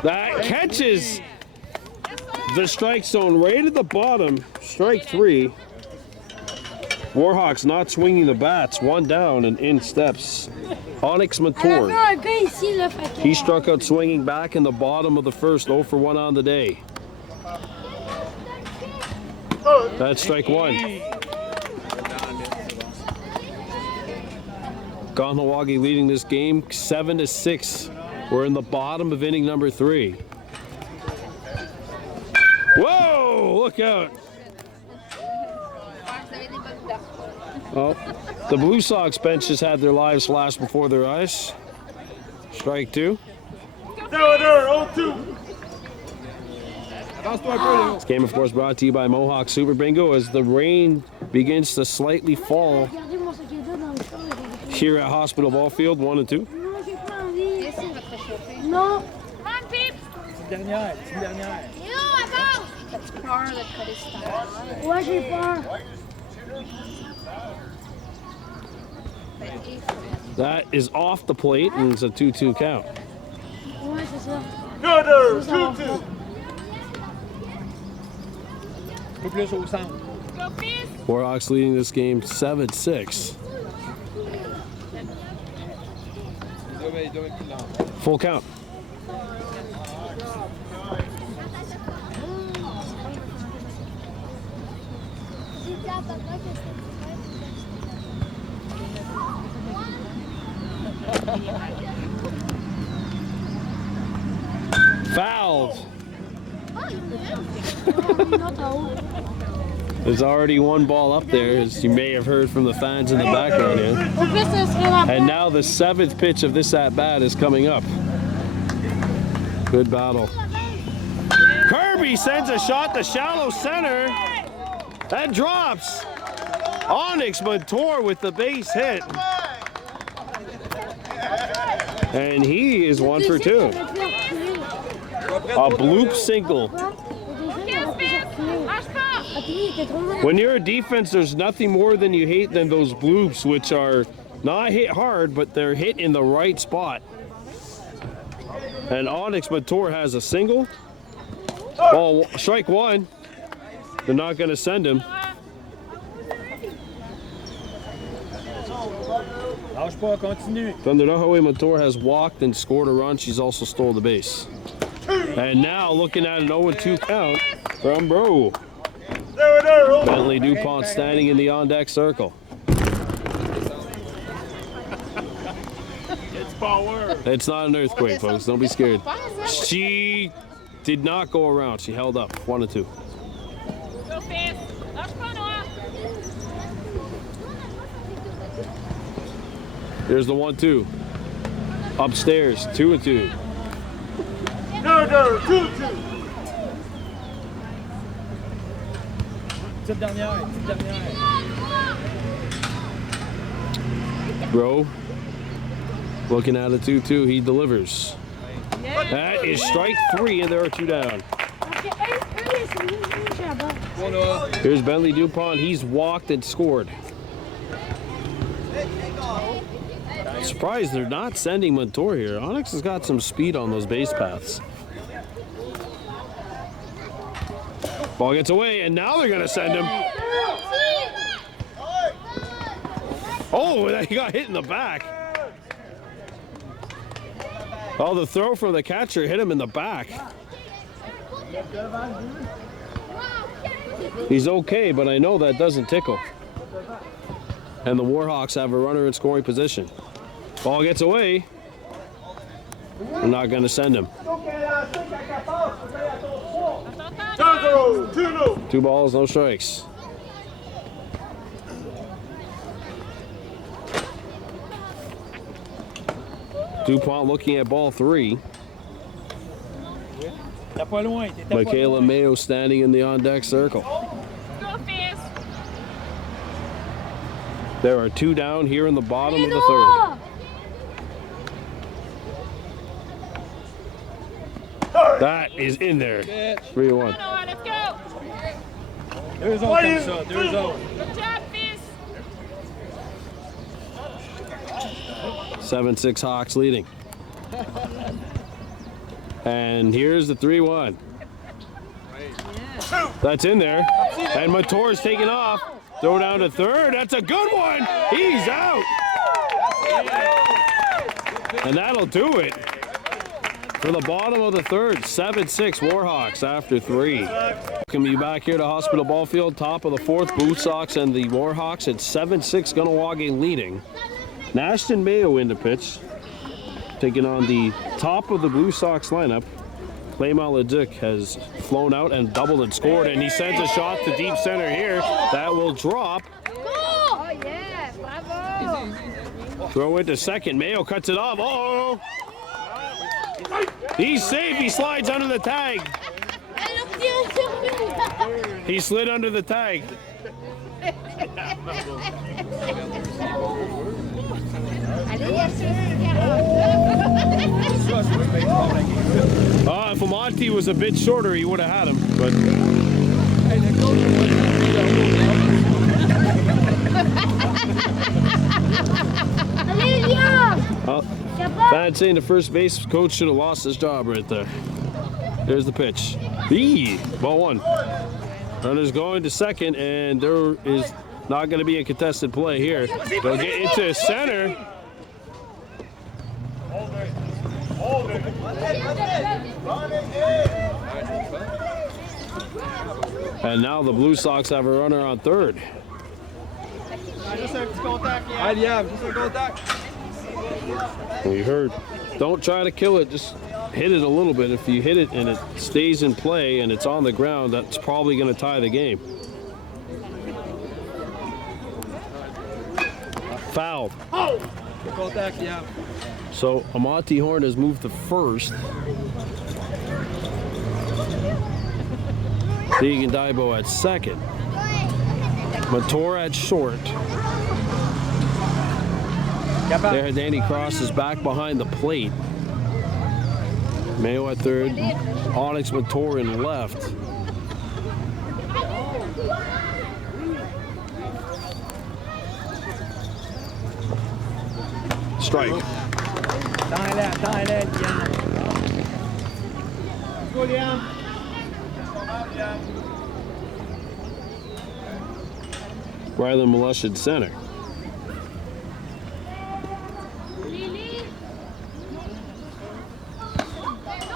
That catches the strike zone right at the bottom. Strike 3. Warhawks not swinging the bats. 1 down and in steps Onyx Montour. He struck out swinging back in the bottom of the first. 0 for 1 on the day. That's strike 1. KAhnawake leading this game 7-6. We're in the bottom of inning number 3. Whoa! Look out! Oh, the Blue Sox bench has had their lives flash before their eyes. Strike 2. This game, of course, brought to you by Mohawk Super Bingo as the rain begins to slightly fall here at Hospital Ball Field, 1 and 2. Non. Dernière. T'as-tu peur de coller sur ta main? Ouais, j'ai peur. That is off the plate and it's a 2-2 count. Ouais, c'est ça. Gunner, 2-2. Un peu plus au centre. Warhawks leading this game 7-6. Full count. Fouled. There's already 1 ball up there, as you may have heard from the fans in the background here. And now the 7th pitch of this at-bat is coming up. Good battle. Kirby sends a shot to shallow center. That drops. Onyx Montour with the base hit. And he is 1 for 2. A bloop single. When you're a defense, there's nothing more than you hate than those bloops, which are not hit hard, but they're hit in the right spot. And Onyx Montour has a single. Ball, strike 1. They're not going to send him. Lâche pas, continue. Warhawks Montour has walked and scored a run. She's also stole the base. And now looking at an 0-2 count from Bro. Bentley DuPont standing in the on-deck circle. It's power. It's not an earthquake, folks. Don't be scared. She did not go around. She held up. 1-2. Here's the 1-2. Upstairs, 2-2. No, 2-2. Petite dernière, petite dernière. Bro, looking at it 2-2, he delivers. That is strike 3, and there are 2 down. Here's Bentley Dupont. He's walked and scored. Surprised they're not sending Montour here. Onyx has got some speed on those base paths. Ball gets away, and now they're going to send him. Oh, he got hit in the back. Oh, the throw from the catcher hit him in the back. He's okay, but I know that doesn't tickle. And the Warhawks have a runner in scoring position. Ball gets away. We're not going to send him. 2 balls, no strikes. Dupont looking at ball 3. Michaela Mayo standing in the on-deck circle. There are 2 down here in the bottom of the 3rd. That is in there. 3-1. Let's go. 2 zones comme ça, 2 zones. Good job, Fils. 7-6 Hawks leading. And here's the 3-1. That's in there. And Montour's taking off. Throw down to 3rd. That's a good one. He's out. And that'll do it. For the bottom of the 3rd, 7-6 Warhawks after 3. Welcome you back here to Hospital Ball Field, top of the 4th. Blue Sox and the Warhawks at 7-6. Kahnawake leading. Nashton Mayo in the pitch, taking on the top of the Blue Sox lineup. Clément Leduc has flown out and doubled and scored, and he sends a shot to deep center here. That will drop. Oh, yeah, bravo. Throw into second. Mayo cuts it off. Oh! He's safe. He slides under the tag. He slid under the tag. If Amonte was a bit shorter, he would have had him. But bad saying the first base coach should have lost his job right there. There's the pitch. Ball 1. Runner's going to second, and there is not going to be a contested play here. They'll get into center. And now the Blue Sox have a runner on 3rd. We heard, don't try to kill it, just hit it a little bit. If you hit it and it stays in play and it's on the ground, that's probably going to tie the game. Fouled. So Amonte Horn has moved to 1st. Deegan Daibo at 2nd. Montour at short. There, Danny Cross is back behind the plate. Mayo at 3rd. Onyx Montour in left. Strike. Rylan Malush at center.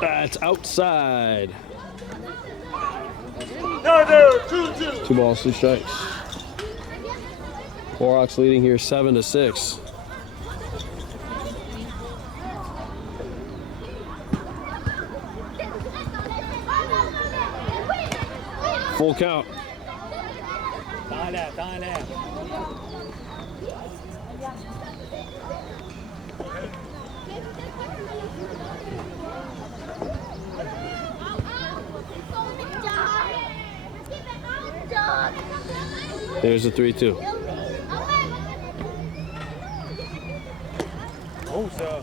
That's outside. 2 balls, 2 strikes. Warhawks leading here 7-6. Full count. There's a 3-2.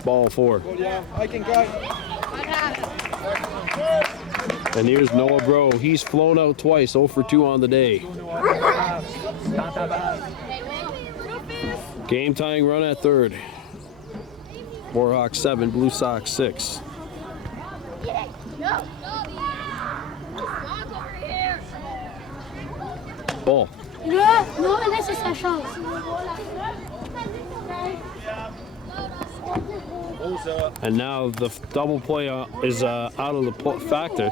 Ball 4. I can cut. And here's Noah Bro. He's flown out twice, 0 for 2 on the day. Game tying run at third. Warhawks 7, Blue Sox 6. Ball. Non, là c'est sa chance. And now the double play is out of the factor.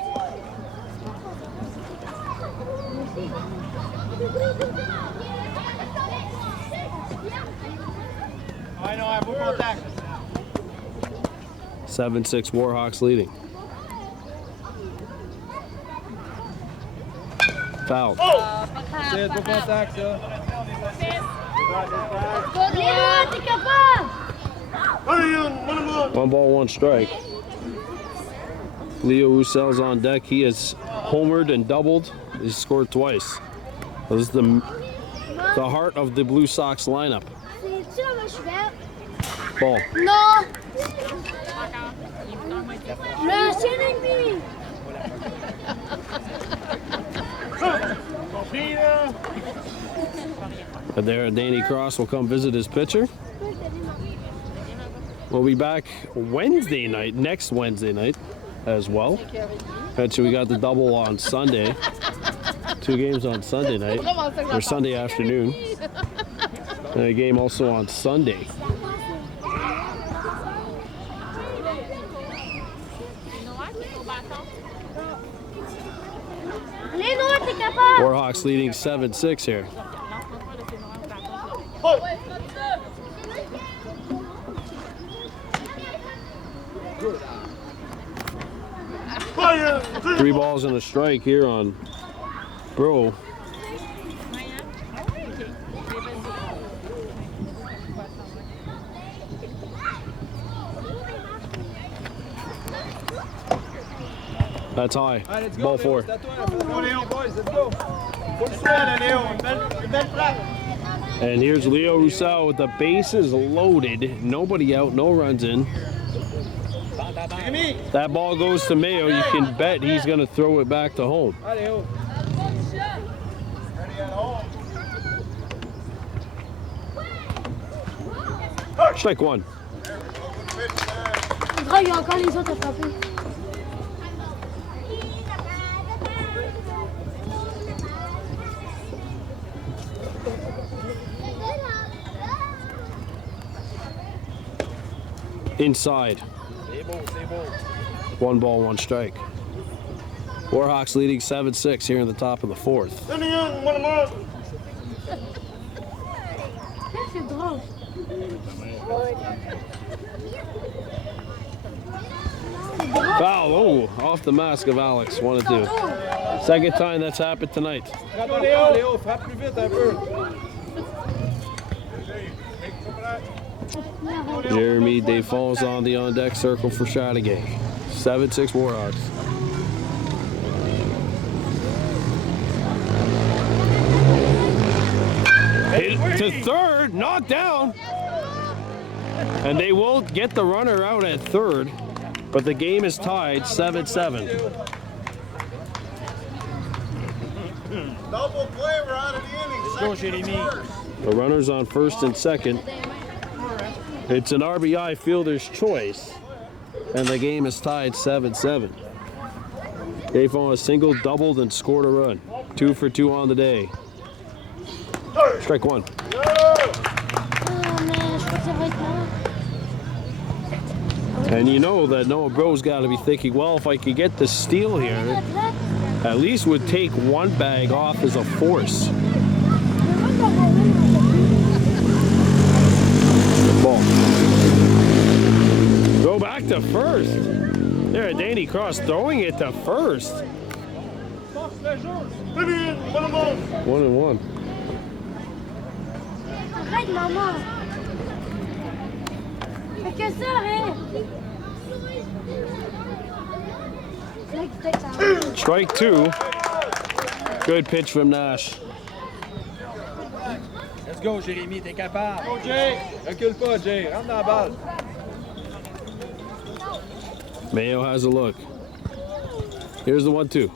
I know, I move on back. 7-6 Warhawks leading. Foul. C'est beau contact, ça. Léo, t'es capable. 1 ball, 1 strike. Leo Roussel's on deck. He has homered and doubled. He's scored twice. This is the heart of the Blue Sox lineup. C'est-tu la cheval? Ball. Non. L'ancien ennemi. And there, Danny Cross will come visit his pitcher. We'll be back Wednesday night, next Wednesday night as well. Actually, we got the double on Sunday. 2 games on Sunday night, or Sunday afternoon. And a game also on Sunday. Léo, t'es capable. Warhawks leading 7-6 here. Three balls and a strike here on Bro. That's high. Allez, let's go. Ball 4. Go, Léo, boys, let's go. Faut le soin, Léo. Une belle frappe. And here's Leo Roussel with the bases loaded. Nobody out, no runs in. That ball goes to Mayo. You can bet he's going to throw it back to home. Allez, oh. Strike 1. Il y a encore les autres à frapper. Inside. 1 ball, 1 strike. Warhawks leading 7-6 here in the top of the 4th. C'est drôle. Foul, oh, off the mask of Alex, 1-2. Second time that's happened tonight. Léo, Léo, frappe plus vite un peu. Jeremy Desfonds on the on-deck circle for Chateauguay. 7-6 Warhawks. Hit to third, knocked down. And they will get the runner out at third, but the game is tied 7-7. Double play, we're out of the inning. Go, Jeremy. The runners on first and second. It's an RBI fielder's choice, and the game is tied 7-7. Desfonds has single, doubled, and scored a run. 2 for 2 on the day. Strike 1. Ah, mais je crois que ça va être malin. And you know that Noah Bro's got to be thinking, well, if I could get the steal here, at least would take 1 bag off as a force. Ball. Go back to first. There, Danny Cross throwing it to first. 1-1. Arrête, maman. Fais que ça, hein. Strike 2. Good pitch from Nash. Let's go, Jérémy, t'es capable. Go, Jay. Recule pas, Jay. Rentre dans la balle. Mayo has a look. Here's the 1-2.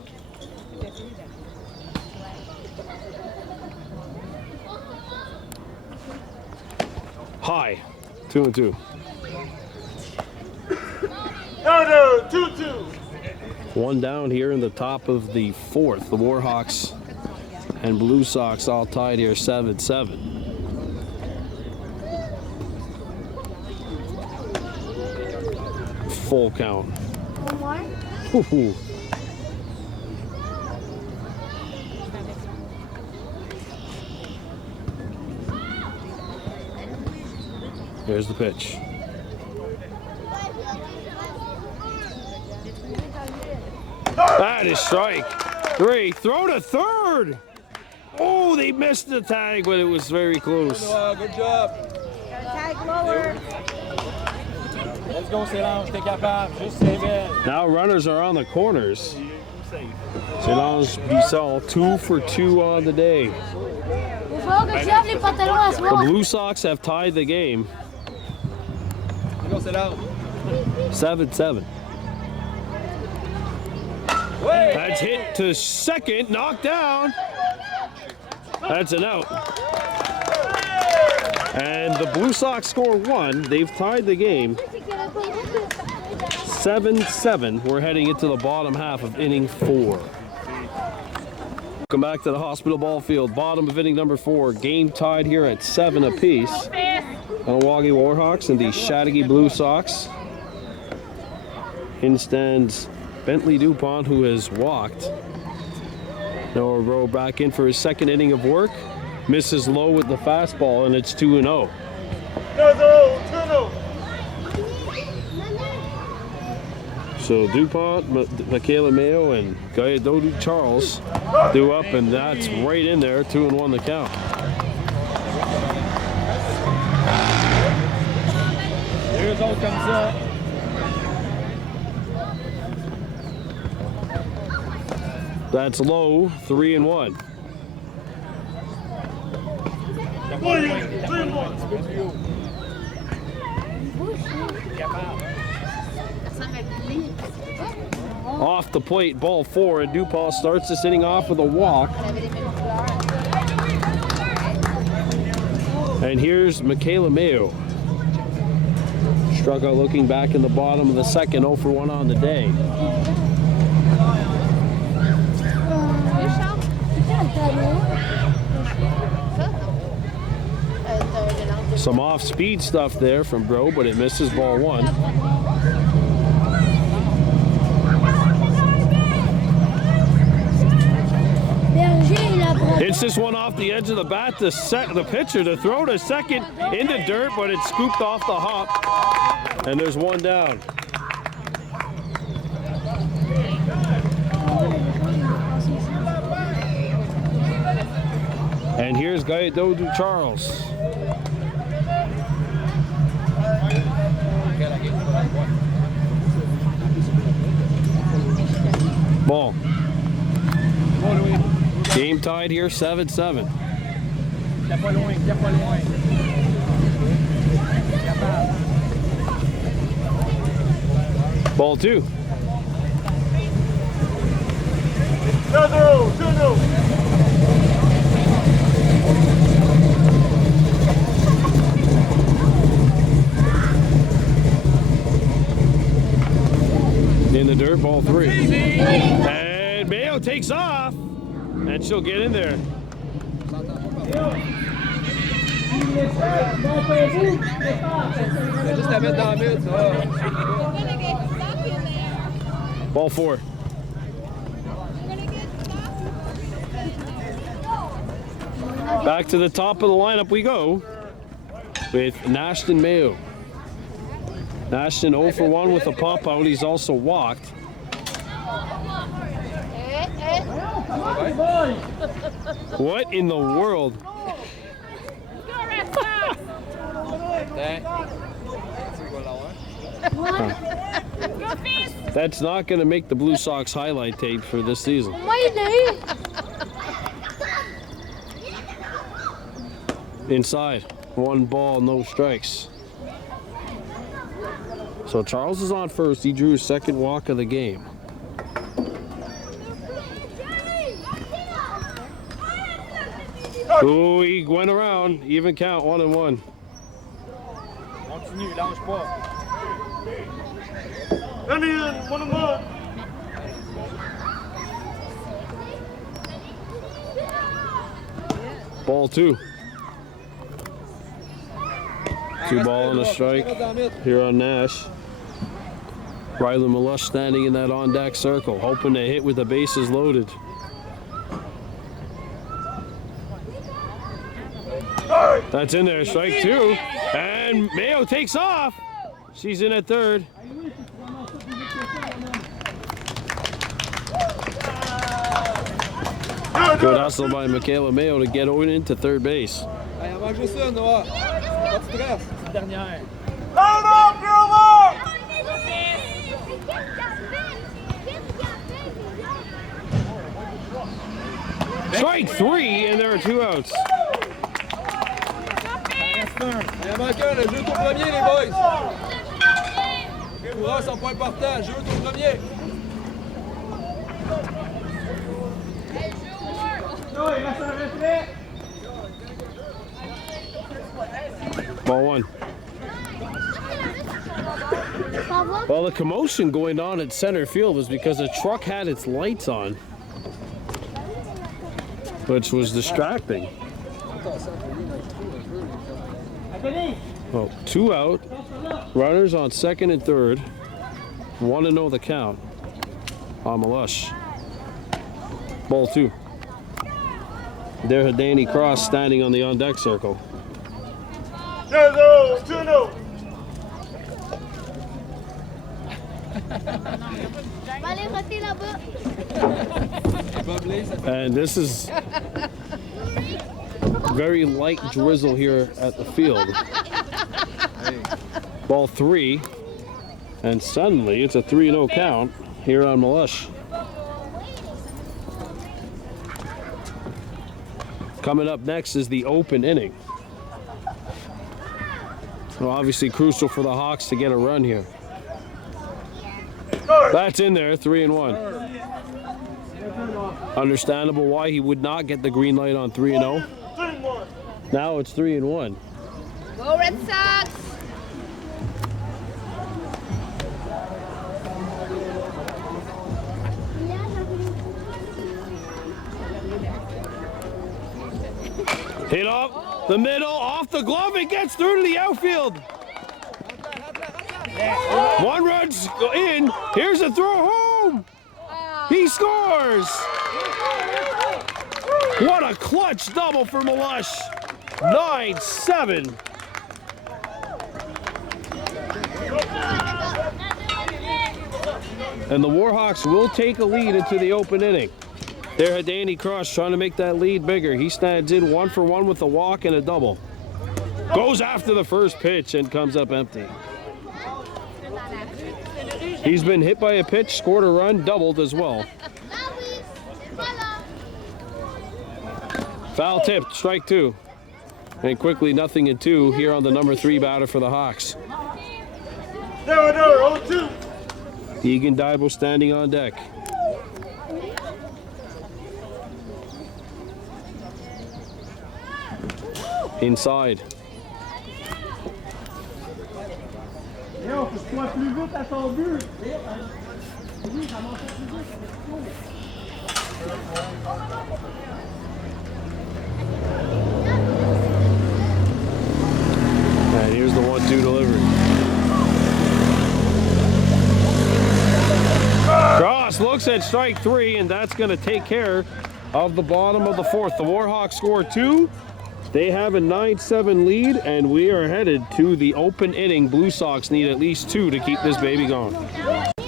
High. 2-2. No, 2-2. One down here in the top of the fourth. The Warhawks and Blue Sox all tied here 7-7. Full count. One more. Woo-hoo. Here's the pitch. That is strike 3. Throw to third. Oh, they missed the tag, but it was very close. Good job. Tag lower. Let's go, Célange. T'es capable. Juste save it. Now runners are on the corners. Célange Bissell 2 for 2 on the day. Il faut que tu lèves les pantalons à The soir. Blue Sox have tied the game Let's go, Célange. 7-7. That's hit to second, knocked down. That's an out. And the Blue Sox score 1. They've tied the game 7-7. We're heading into the bottom half of inning 4. Welcome back to the hospital ball field. Bottom of inning number 4. Game tied here at 7 apiece. Kahnawake Warhawks and the Chateauguay Blue Sox. In stands Bentley Dupont, who has walked. Noah Rowe back in for his second inning of work. Misses low with the fastball, and it's 2-0. No, 2-0. So DuPont, Michaela Mayo, and Gayadodu Charles do up, and that's right in there. 2-1 the count. Deux autres comme ça. That's low. 3-1. Off the plate, ball 4, and DuPont starts this inning off with a walk. And here's Michaela Mayo. Struck out looking back in the bottom of the second, 0 for 1 on the day. Some off-speed stuff there from Bro, but it misses ball 1. Hits this one off the edge of the bat to the pitcher to throw to second into dirt, but it's scooped off the hop, and there's one down. And here's Gayadodu Charles. Ball. Game tied here, 7-7. Ball 2. 2-0. In the dirt, ball 3. And Mayo takes off, and she'll get in there. Ball 4. Back to the top of the lineup we go with Nashton Mayo. Nashton 0 for 1 with a pop out. He's also walked. What in the world? That's not going to make the Blue Sox highlight tape for this season. Inside. 1 ball, no strikes. So Charles is on first. He drew his second walk of the game. Oh, he went around. Even count, 1-1. Continue, lâche pas. Ball 2. 2 ball and a strike here on Nash. Riley Melush standing in that on-deck circle, hoping to hit with the bases loaded. That's in there, strike 2. And Mayo takes off. She's in at third. Good hustle by Michaela Mayo to get into third base. Strike 3, and there are 2 outs. Il manque un, le jeu au premier, les boys. Courage en point partant, jeu au premier. Ball 1. Well, the commotion going on at center field was because a truck had its lights on, which was distracting. Well, 2 out. Runners on second and third. 1-0 the count on Melush. Ball 2. There's Danny Cross standing on the on-deck circle. 2-0. And this is very light drizzle here at the field. Ball 3, and suddenly it's a 3-0 count here on Melush. Coming up next is the open inning. Well, obviously crucial for the Hawks to get a run here. That's in there, 3-1. Understandable why he would not get the green light on 3-0. Now it's 3-1. Go Red Sox! Hit off the middle, off the glove, it gets through to the outfield. 1 run's in, here's a throw home. He scores. What a clutch double for Melush. 9-7. And the Warhawks will take a lead into the open inning. There, Danny Cross trying to make that lead bigger. He stands in 1 for 1 with a walk and a double. Goes after the first pitch and comes up empty. He's been hit by a pitch, scored a run, doubled as well. Foul tip, strike 2. And quickly, 0-2 here on the number 3 batter for the Hawks. 0-2. Egan Daibo standing on deck. Inside. And here's the 1-2 delivery. Cross looks at strike 3, and that's going to take care of the bottom of the 4th. The Warhawks score 2. They have a 9-7 lead, and we are headed to the open inning. Blue Sox need at least 2 to keep this baby going.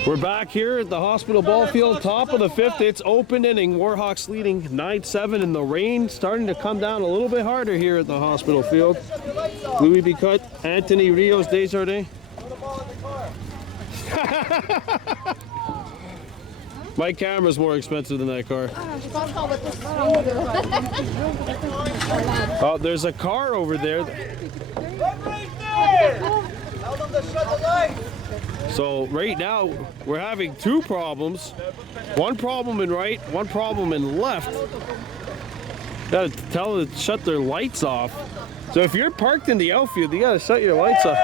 We're back here at the Hospital Ball Field, top of the 5th. It's open inning. Warhawks leading 9-7, and the rain starting to come down a little bit harder here at the Hospital Field. Louis Bicut, Anthony Rios Desjardins. My camera's more expensive than that car. Je pense qu'on va tous suivre. Oh, there's a car over there. So right now we're having two problems. One problem in right, one problem in left. Gotta tell them to shut their lights off. So if you're parked in the outfield, you gotta shut your lights off.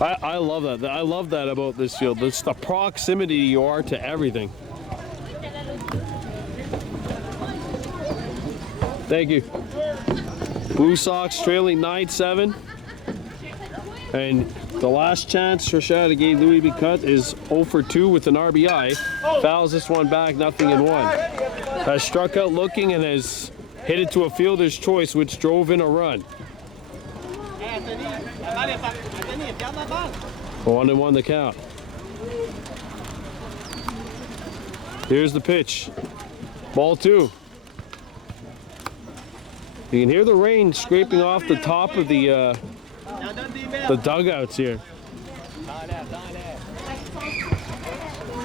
I love that. I love that about this field. It's the proximity you are to everything. Thank you. Blue Sox trailing 9-7. And the last chance for Chateauguay Louis be cut is 0 for 2 with an RBI. Fouls this one back, 0-1. Has struck out looking and has hit it to a fielder's choice, which drove in a run. 1-1 the count. Here's the pitch. Ball 2. You can hear the rain scraping off the top of the dugouts here.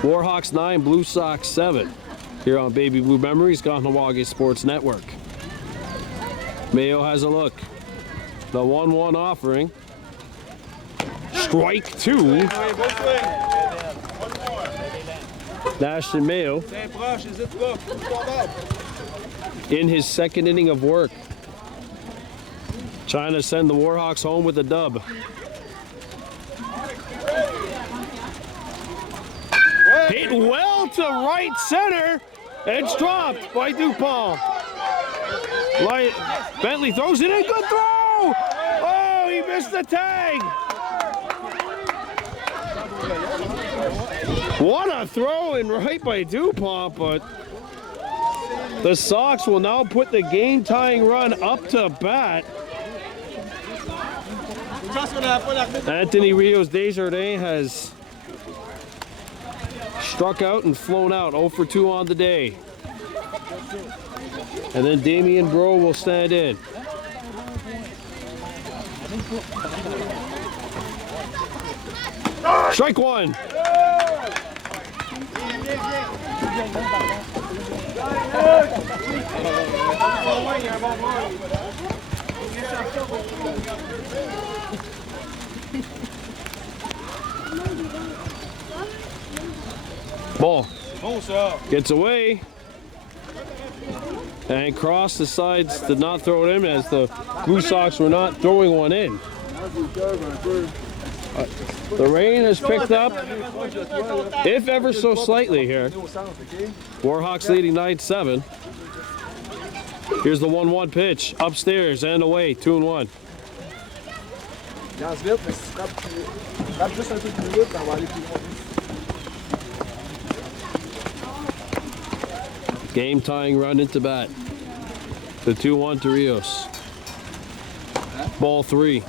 Warhawks 9, Blue Sox 7. Here on Baby Blue Memories, KAhnawake Sports Network. Mayo has a look. The 1-1 offering. Strike 2. Ashton Mayo in his second inning of work. Trying to send the Warhawks home with a dub. Hit well to right center. It's dropped by Dupont. Bentley throws it in. Good throw! Oh, he missed the tag. What a throw in right by Dupont, but the Sox will now put the game-tying run up to bat. Anthony Rios Desjardins has struck out and flown out, 0 for 2 on the day. And then Damian Bleu will stand in. Strike 1. Ball gets away and Cross decides to not throw it in as the Blue Sox were not throwing one in. The rain has picked up, if ever so slightly here. Warhawks leading 9-7. Here's the 1-1 pitch, upstairs and away, 2-1. Game tying run into bat. The 2-1 to Rios. Ball 3.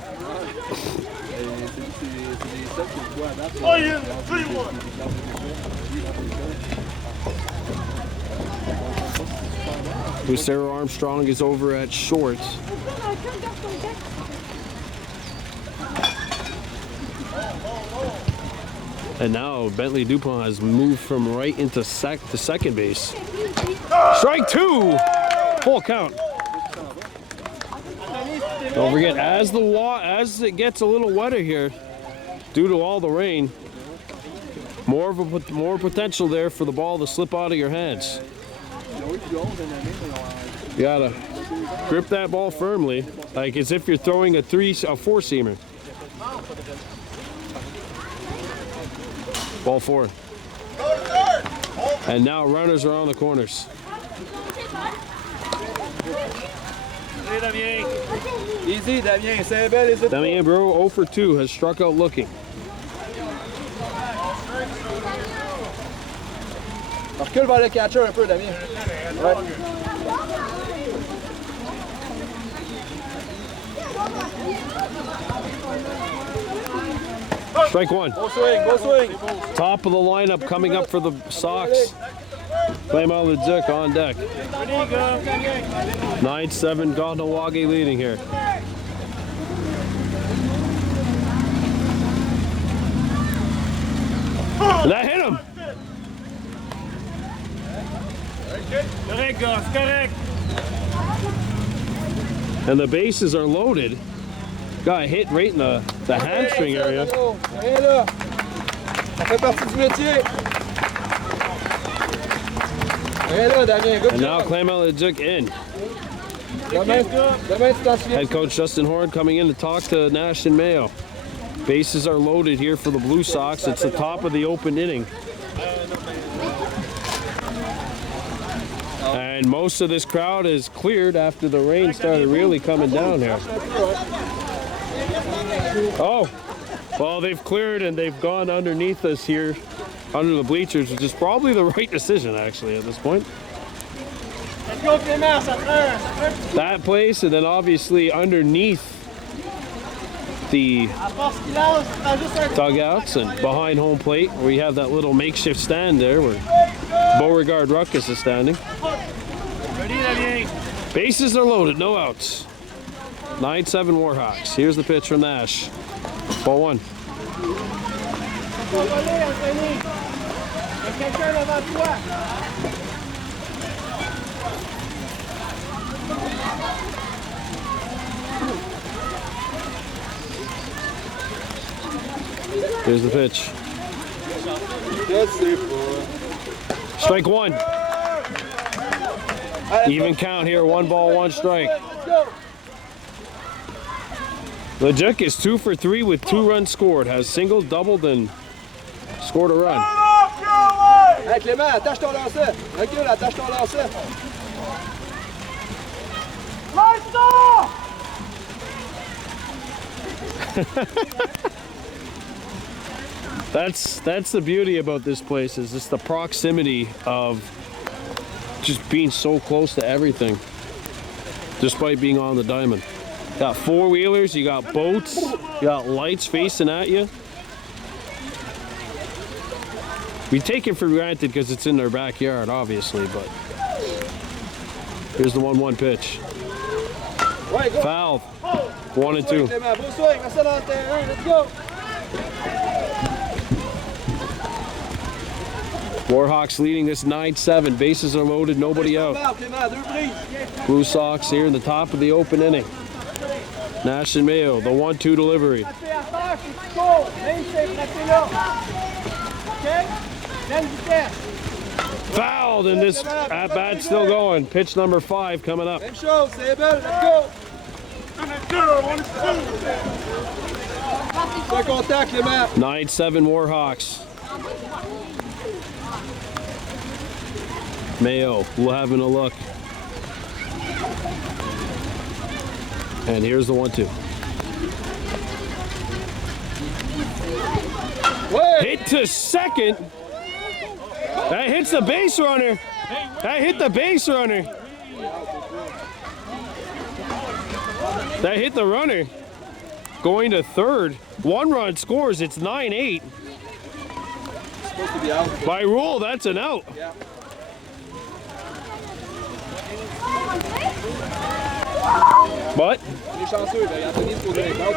Lucero Armstrong is over at short. And now Bentley Dupont has moved from right into second base. Strike 2! Full count. Don't forget, as it gets a little wetter here, due to all the rain, more potential there for the ball to slip out of your hands. You gotta grip that ball firmly, like as if you're throwing a four-seamer. Ball 4. And now runners are on the corners. Easy, Damien. C'est belle, is it? Damien Bleu 0 for 2 has struck out looking. Recule vers le catcher un peu, Damien. Ouais. Strike 1. Go swing, go swing. Top of the lineup coming up for the Sox. Clément Leduc on deck. 9-7 Kahnawake leading here. And that hit him. Correct, Gus, correct. And the bases are loaded. Got hit right in the hamstring area. Rien là. Ça fait partie du métier. Rien là, Damien. Good And now job. KAhnawake in. Demain, tu t'en souviens. Head coach Justin Horn coming in to talk to Nash and Mayo. Bases are loaded here for the Blue Sox. It's the top of the open inning. And most of this crowd is cleared after the rain started really coming down here. Oh, well, they've cleared and they've gone underneath us here, under the bleachers, which is probably the right decision, actually, at this point. That place, and then obviously underneath the dugouts and behind home plate, where we have that little makeshift stand there where Beauregard Ruckus is standing. Bases are loaded, no outs. 9-7 Warhawks. Here's the pitch from Nash. Ball one. Here's the pitch. Strike one. Even count here, 1 ball, 1 strike. Lejuk is 2 for 3 with 2 runs scored. Has singled, doubled, and scored a run. Hey Clément, attache ton lancer. Recule, attache ton lancer. That's the beauty about this place, is just the proximity of just being so close to everything, despite being on the diamond. Got 4-wheelers, you got boats, you got lights facing at you. We take it for granted because it's in their backyard, obviously, but here's the 1-1 pitch. Fouled. 1-2. Clément, beau swing, mets ça dans le terrain, let's go. Warhawks leading this 9-7. Bases are loaded, nobody out. Blue Sox here in the top of the open inning. Nash and Mayo, the 1-2 delivery. Fouled, and this at-bat still going. Pitch number 5 coming up. Même chose, c'est belle, let's go. Pas contact, Clément. 9-7 Warhawks. Mayo, we're having a look. And here's the 1-2. Hit to second. That hits the base runner. That hit the base runner. That hit the runner. Going to third. 1 run scores. It's 9-8. Supposed to be out. By rule, that's an out. Yeah. But Il est chanceux, là. Il a tenu pour les comptes.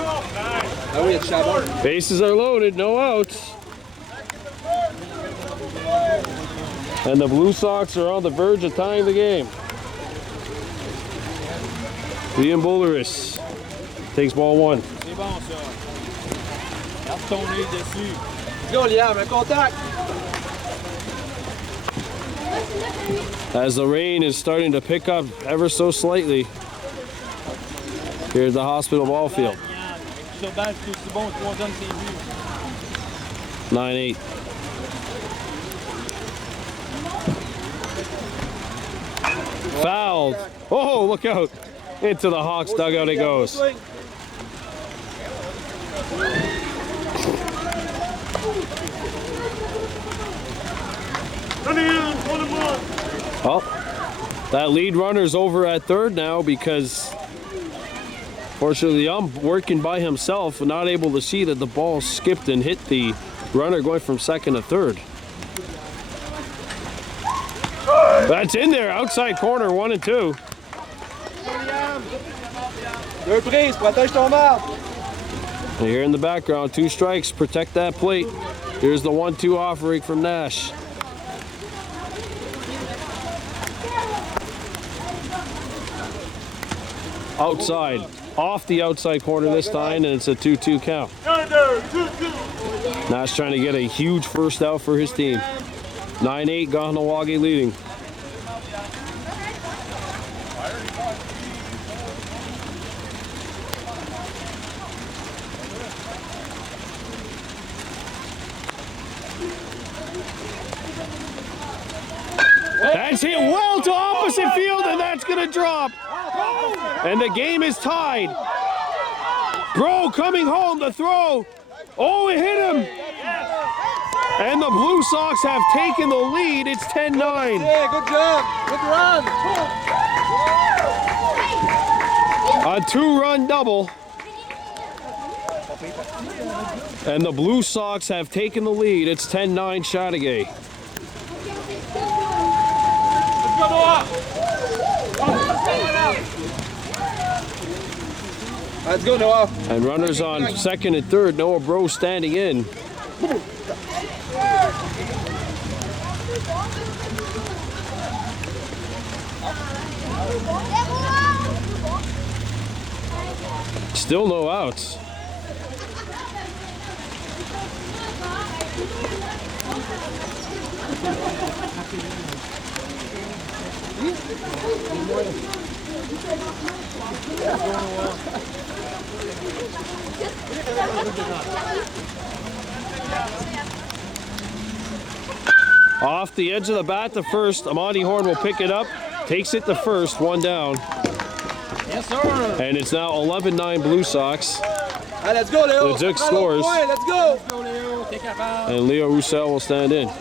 Ah oui, il y a du charbon. bases are loaded, no outs. And the Blue Sox are on the verge of tying the game. Liam Bulleris takes ball 1. C'est bon, ça. Garde ton œil dessus. Let's go, Liam, un contact. As the rain is starting to pick up ever so slightly here at the hospital ball field. Sur balle, c'est aussi bon, 3 hommes, c'est vu. 9-8. Fouled. Oh, look out. Into the Hawks dugout it goes. Well, that lead runner's over at third now because fortunately I'm working by himself and not able to see that the ball skipped and hit the runner going from second to third. That's in there, outside corner, 1-2. Deux prises, protège ton marbre. And here in the background, 2 strikes, protect that plate. Here's the 1-2 off rig from Nash. Outside. Off the outside corner this time, and it's a 2-2 count. Nash trying to get a huge first out for his team. 9-8, KAhnawake leading. That's hit well to opposite field, and that's going to drop. And the game is tied. Bleu coming home, the throw. Oh, it hit him. And the Blue Sox have taken the lead. It's 10-9. Yeah, good job. Good run. A 2-run double. And the Blue Sox have taken the lead. It's 10-9 Chateauguay. Let's go, Noah. And runners on second and third. Noah Bleu standing in. Still no outs. Off the edge of the bat to first. Amani Horn will pick it up. Takes it to first, one down. Yes, sir. And it's now 11-9 Blue Sox. Allez, let's go, Léo. The Duke scores. Let's go. And Leo Roussel will stand in. Ouais,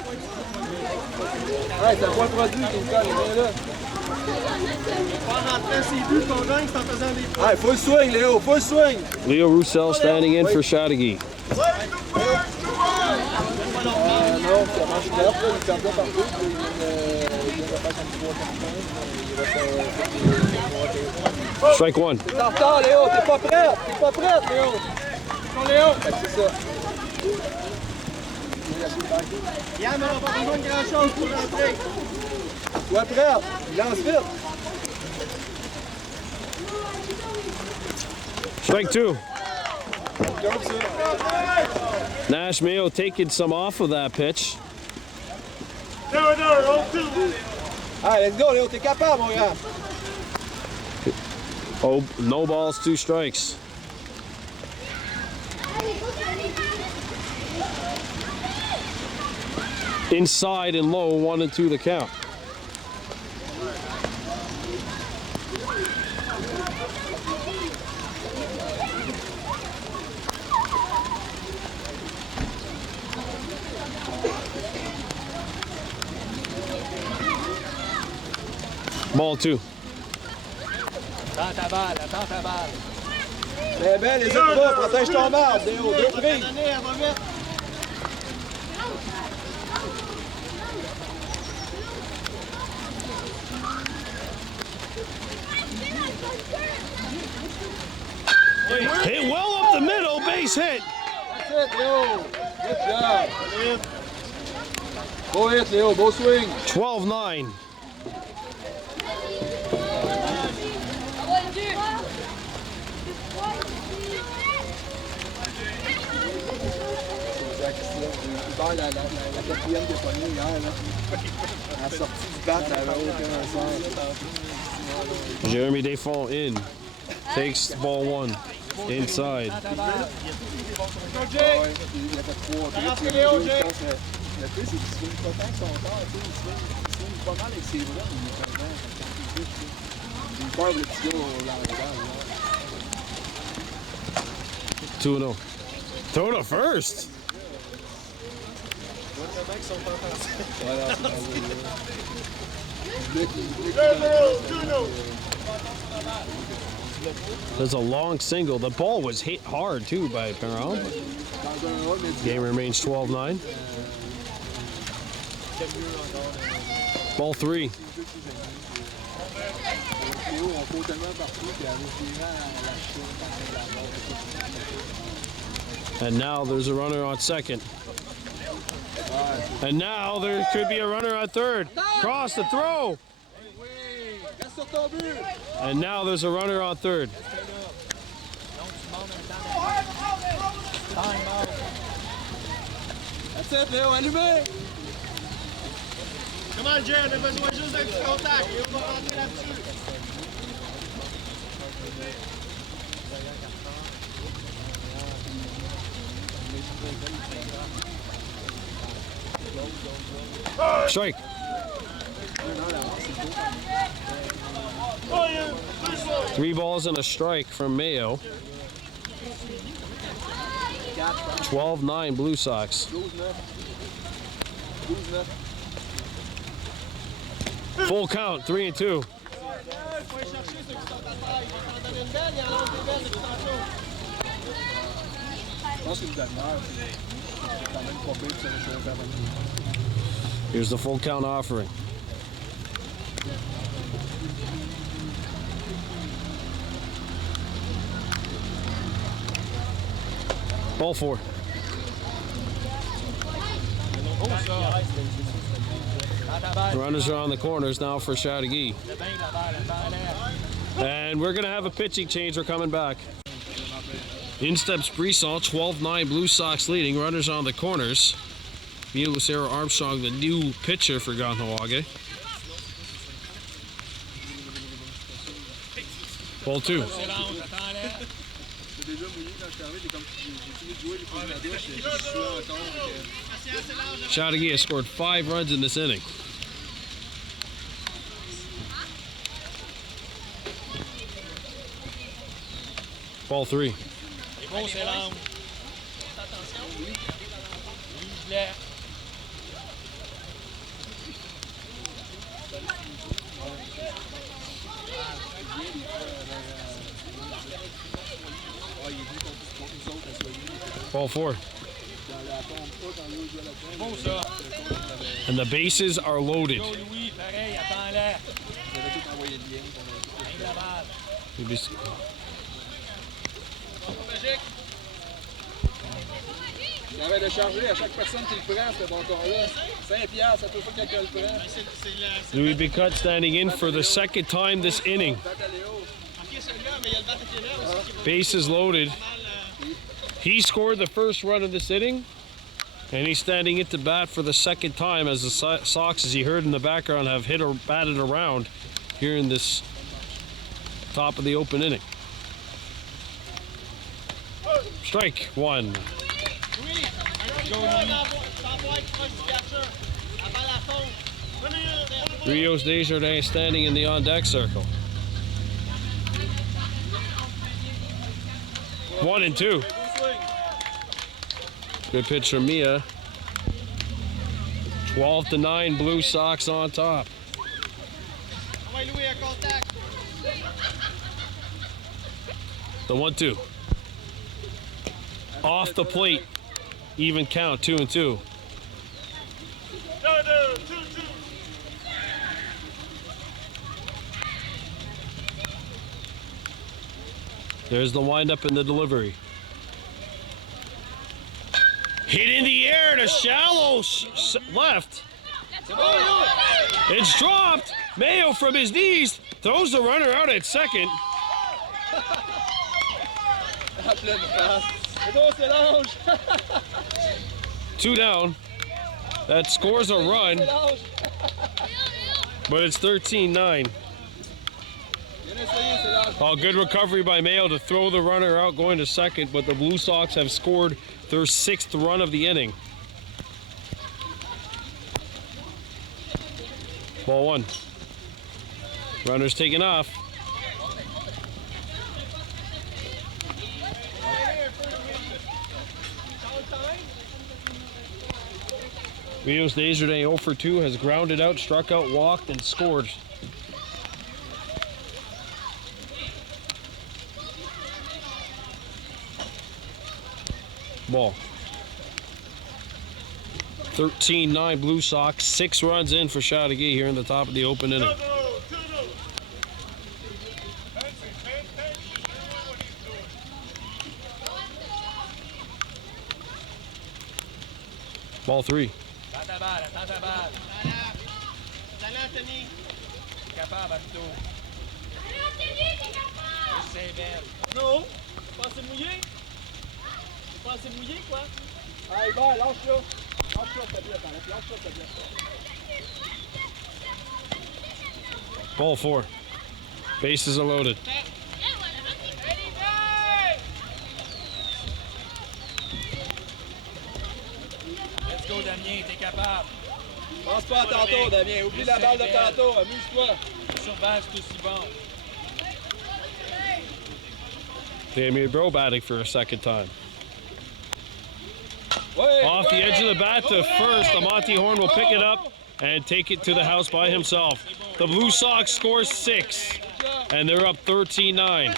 c'est un point produit qui est là. Ouais, faut le swing, Léo, faut le swing. Leo Roussel standing in for Chateauguay. Non, ça marche bien, il perd partout. Strike one. T'es en retard, Léo, t'es pas prête, Léo. Non, Léo. C'est ça. Yann n'aura pas besoin de grand-chose pour rentrer. Sois prête, il lance vite. Strike two. Nash Mayo taking some off of that pitch. Allez, let's go, Léo, t'es capable, mon gars. Oh, no balls, 2 strikes. Inside and low, 1 and 2 the count. Ball 2. Attends ta balle. C'est bien, les épreuves, protège ton marde, Léo, 2 prises. Hit well up the middle, base hit. That's it, Léo. Good job. Beau hit, Léo, beau swing. 12-9. La quatrième qui est pognée hier, là. À la sortie du bat, ça avait aucun sens. Jeremy Desfonds in. Takes ball 1. Inside. Ouais, il a fait 3 je pense que le plus, c'est qu'il swing pas tant que son corps, il swing pas mal avec ses bras, mais il est vraiment j'ai peur de le petit gars au l'envers. 2-0. Throw to first. There's a long single. The ball was hit hard too by Perron. Game remains 12-9. Ball 3. And now there's a runner on second. And now there could be a runner at third. Cross the throw. And now there's a runner on third. That's it, Léo, allumé! Come on, Jay, on a besoin juste d'un petit contact et on va rentrer là-dessus. Strike. Three balls and a strike from Mayo. 12-9 Blue Sox. Full count, 3-2. Here's the full count offering. Ball 4. Runners are on the corners now for Chateauguay. And we're going to have a pitching change. We're coming back. In steps Brisson, 12-9 Blue Sox leading. Runners on the corners. Lucero Armstrong, the new pitcher for KAhnawake. Ball 2. Chateauguay has scored 5 runs in this inning. Ball 3. Ball 4. And the bases are loaded. Il avait de charger à chaque personne qui le prend, ce bâton-là. 5 piastres à toute fois quelqu'un le prend. Louis Bicotte standing in for the second time this inning. Bases loaded. He scored the first run of this inning, and he's standing into bat for the second time as the Sox, as you heard in the background, have hit or batted around here in this top of the open inning. Strike 1. Rios Desjardins standing in the on-deck circle. 1-2. Good pitch from Mia. 12-9 Blue Sox on top. The 1-2. Off the plate. Even count, 2-2. There's the windup and the delivery. Hit in the air to shallow left. It's dropped. Mayo from his knees throws the runner out at second. 2 down. That scores a run, but it's 13-9. Oh, good recovery by Mayo to throw the runner out going to second, but the Blue Sox have scored their 6th run of the inning. Ball 1. Runner's taking off. Rios Desjardins 0 for 2 has grounded out, struck out, walked, and scored. Ball. 13-9 Blue Sox, 6 runs in for Chateauguay here in the top of the open inning. Ball 3. T'es capable, Abito. C'est belle. Non! Pas assez mouillé? Pas assez mouillé, quoi? Allez, va, lâche-le. Lâche-le, ta bière, lâche-le, ta bière. Ball 4. Bases are loaded. Let's go, Damien, t'es capable. Pense pas à tantôt, Damien. Oublie la balle de tantôt. Amuse-toi. Sur base, c'est aussi bon. Damien Bro batting for a second time. Ouais, Off the edge of the bat to first. Monty Horn will pick it up and take it to the house by himself. The Blue Sox score 6, and they're up 13-9.